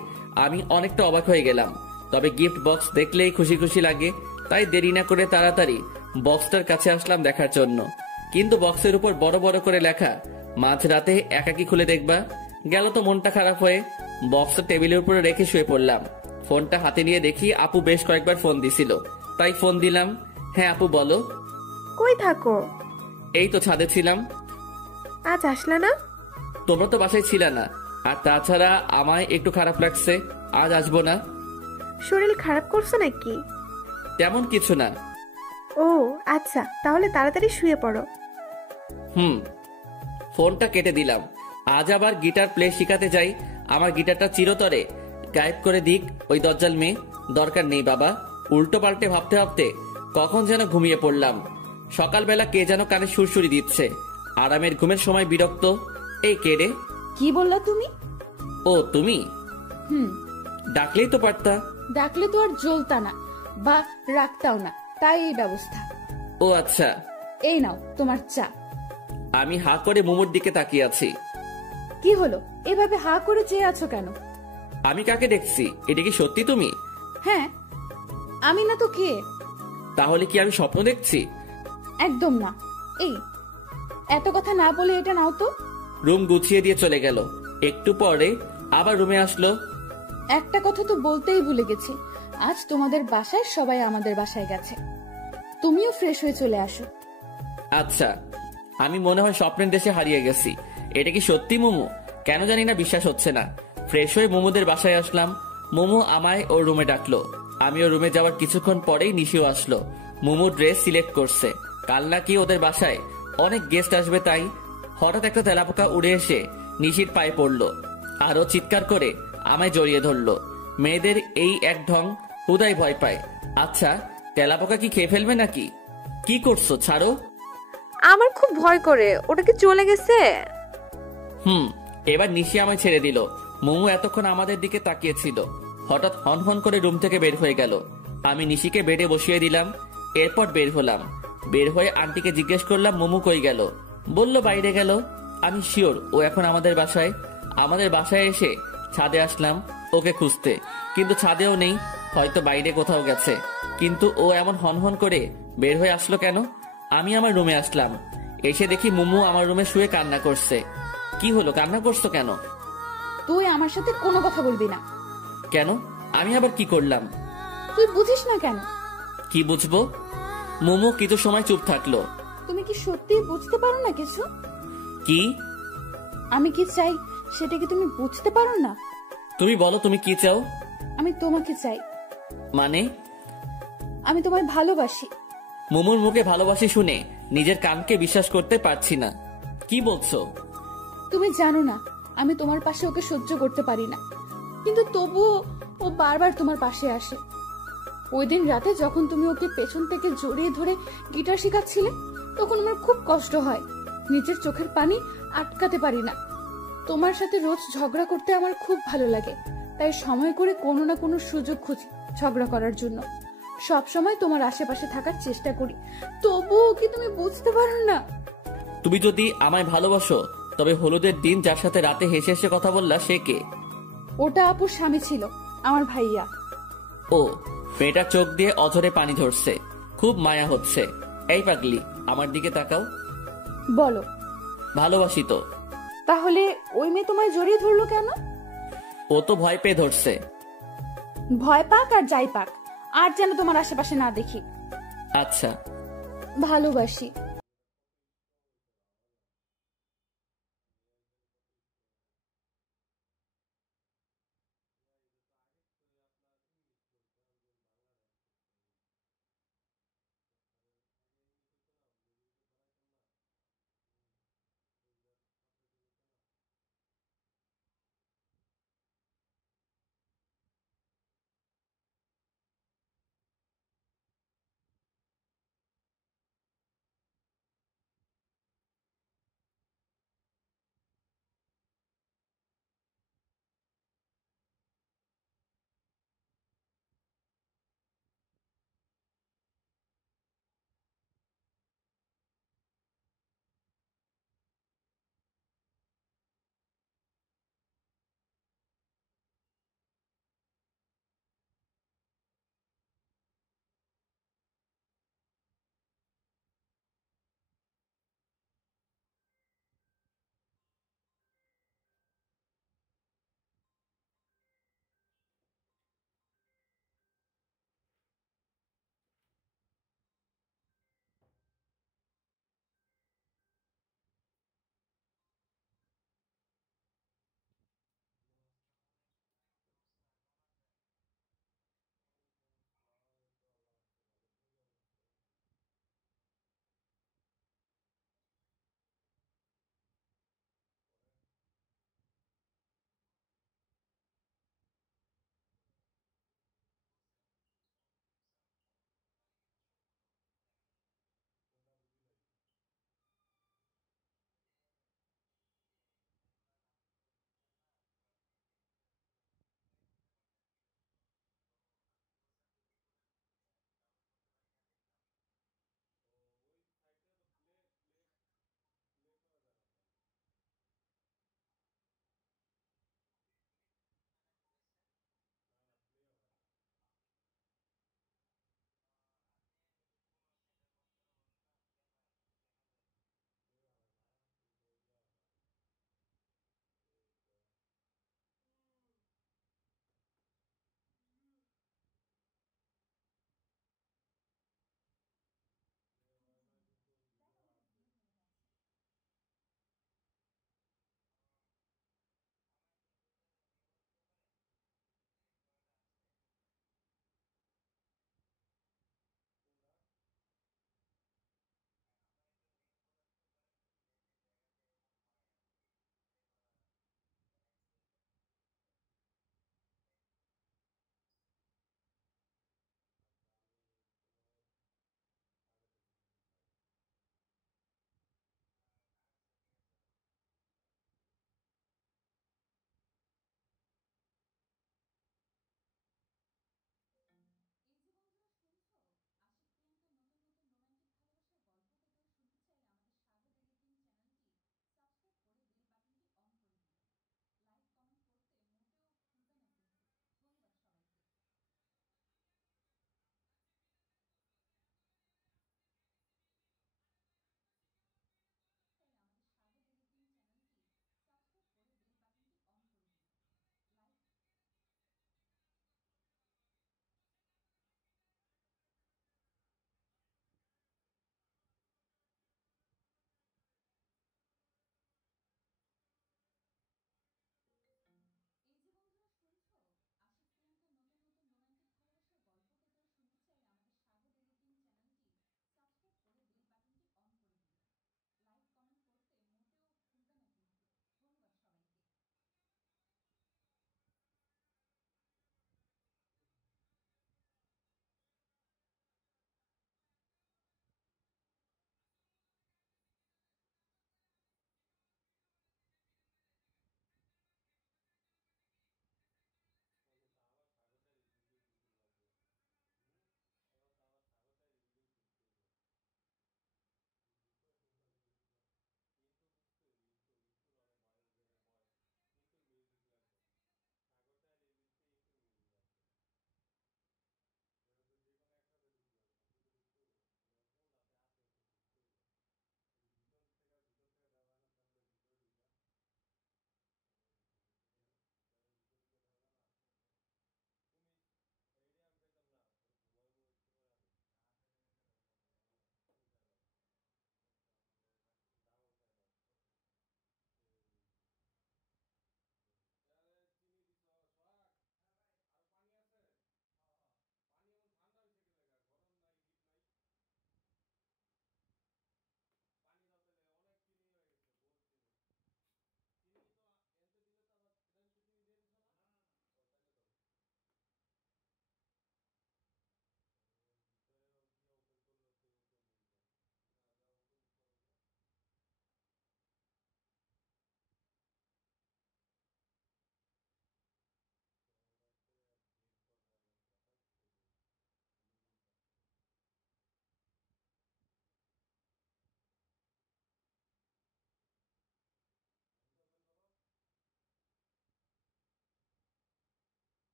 আমি অনেকটা অবাক হয়ে গেলাম। তবে গিফট বক্স দেখলেই খুশি খুশি লাগে, তাই দেরি না করে তাড়াতাড়ি বক্সটার কাছে আসলাম দেখার জন্য। কিন্তু বক্সের উপর বড় বড় করে লেখা, মাঝরাতে একাকি খুলে দেখবা। গেল তো মনটা খারাপ হয়ে বক্সটা টেবিলের উপরে রেখে শুয়ে পড়লাম। ফোনটা হাতে নিয়ে দেখি আপু বেশ কয়েকবার ফোন দিছিল, তাই ফোন দিলাম। হ্যাঁ আপু বলো। কই থাকো? এই তো ছাদে ছিলাম। আজ আসলা না? তোমরা তো বাসায় ছিল না, আর তাছাড়া আমায় একটু খারাপ লাগছে, আজ আসবো না। শরীর খারাপ করছো নাকি? তেমন কিছু না। ও আচ্ছা, তাহলে তাড়াতাড়ি শুয়ে পড়ো। হুম। ফোনটা কেটে দিলাম। আজ আবার গিটার প্লে শিখাতে যাই। আমার গিটারটা চিরতরে গায়েব করে দিক ওই দজ্জাল মেয়ে। দরকার নেই বাবা। উল্টো পাল্টে ভাবতে ভাবতে কখন যেন ঘুমিয়ে পড়লাম। সকালবেলা কে যেন কানে সুরসুরি দিচ্ছে। আরামের ঘুমের সময় বিরক্ত। এই কে রে? কি বললা তুমি? ও তুমি? হুম। ডাকলেই তো পারতা। ডাকলে তো আর জ্বলতা না বা রাখতাও না, তাই এই ব্যবস্থা। ও আচ্ছা। এই নাও তোমার চা। আমি হা করে মোমোর দিকে তাকিয়ে আছি। কি হলো, এভাবে হা করে চেয়ে আছো কেন? আমি কাকে দেখছি? এটা কি সত্যি তুমি? হ্যাঁ, আমি না তো কে? তাহলে কি আমি স্বপ্ন দেখছি? একদম না। এই এত কথা না বলে এটা নাও তো। রুম গুছিয়ে দিয়ে চলে গেল। একটু পরে আবার রুমে আসলো। একটা কথা তো বলতেই ভুলে গেছি, আজ তোমাদের বাসায় সবাই আমাদের বাসায় গেছে। তুমিও ফ্রেশ হয়ে চলে আসো। আচ্ছা। আমি মনে হয় স্বপ্নের দেশে হারিয়ে গেছি। এটা কি সত্যি মোমো? কেন জানি না বিশ্বাস হচ্ছে না। ফ্রেশ হয়ে মোমোদের বাসায় আসলাম। মোমো আমায় ওর রুমে ডাকলো। আমি ওর রুমে যাওয়ার কিছুক্ষণ পরেই নিশিও আসলো। মোমো ড্রেস সিলেক্ট করছে, কাল নাকি ওদের বাসায় অনেক গেস্ট আসবে, তাই। হঠাৎ একটা তেলাপোকা উড়ে এসে নিশির পায়ে পড়লো, আরো চিৎকার করে আমায় জড়িয়ে ধরলো। মেয়েদের এই এক ঢং, হুদাই ভয় পায়। আচ্ছা, তেলাপোকা কি খেয়ে ফেলবে নাকি? কি করছো? ছাড়ো। আমার খুব ভয় করে, ওটা কি চলে গেছে? হুম। এবার নিশি আমায় ছেড়ে দিল। মোমো এতক্ষণ আমাদের দিকে তাকিয়েছিল, হঠাৎ হন হন করে রুম থেকে বের হয়ে গেল। আমি নিশিকে বেডে বসিয়ে দিলাম, এরপর বের হলাম। বের হয়ে আন্টিকে জিজ্ঞেস করলাম মোমো কই গেল। বলল বাইরে গেল। আমি শিওর ও এখন আমাদের বাসায়। আমাদের বাসায় এসে ছাদে আসলাম ওকে খুঁজতে, কিন্তু ছাদেও নেই, হয়তো বাইরে কোথাও গেছে। কিন্তু ও এমন হনহন করে বের হয়ে আসলো কেন? আমি আমার রুমে আসলাম। এসে দেখি মোমো আমার রুমে শুয়ে কান্না করছে। কি হলো, কান্না করছো কেন? তুই আমার সাথে কোনো কথা বলবি না। কেন? আমি আবার কি করলাম? তুই বুঝিস না কেন? কি বুঝবো? মোমো কিছু সময় চুপ থাকলো। তুমি কি সত্যি বুঝতে পারো না কিছু? কি? আমি কি চাই সেটা কি তুমি বুঝতে পারো না? তুমি বলো, তুমি কি চাও? আমি তোমাকে চাই। মানে? আমি তোমায় ভালোবাসি। মোমোর মুখে ভালোবাসি শুনে নিজের কানকে বিশ্বাস করতে পারছি না। কি বলছো? তুমি জানো না আমি তোমার পাশে ওকে সহ্য করতে পারি না, কিন্তু তবুও ও বারবার তোমার পাশে আসে। ওই দিন রাতে যখন তুমি ওকে পেছন থেকে জড়িয়ে ধরে গিটার শেখাচ্ছিলে, তখন আমার খুব কষ্ট হয়, নিজের চোখের পানি আটকাতে পারি না। তোমার সাথে রোজ ঝগড়া করতে আমার খুব ভালো লাগে, তাই সময় করে কোনো না কোনো সুযোগ খুঁজি ঝগড়া করার জন্য। সব সময় তোমার আশেপাশে থাকার চেষ্টা করি, তবুও কি তুমি বুঝতে পারো না? তুমি যদি আমায় ভালোবাসো তবে হলুদের দিন যার সাথে রাতে হেসে হেসে কথা বললা সে কে? ওটা আপুর স্বামী ছিল, আমার ভাইয়া। ও, মেয়েটার চোখ দিয়ে অঝরে পানি ঝরছে, খুব মায়া হচ্ছে। এই পাগলি, আমার দিকে তাকাও। বলো। ভালোবাসি তো। তাহলে ওই মেয়ে তোমায় জড়িয়ে ধরলো কেন? ও তো ভয় পেয়ে ধরছে। ভয় পাক আর যাই পাক, আর যেন তোমার আশেপাশে না দেখি। আচ্ছা। ভালোবাসি।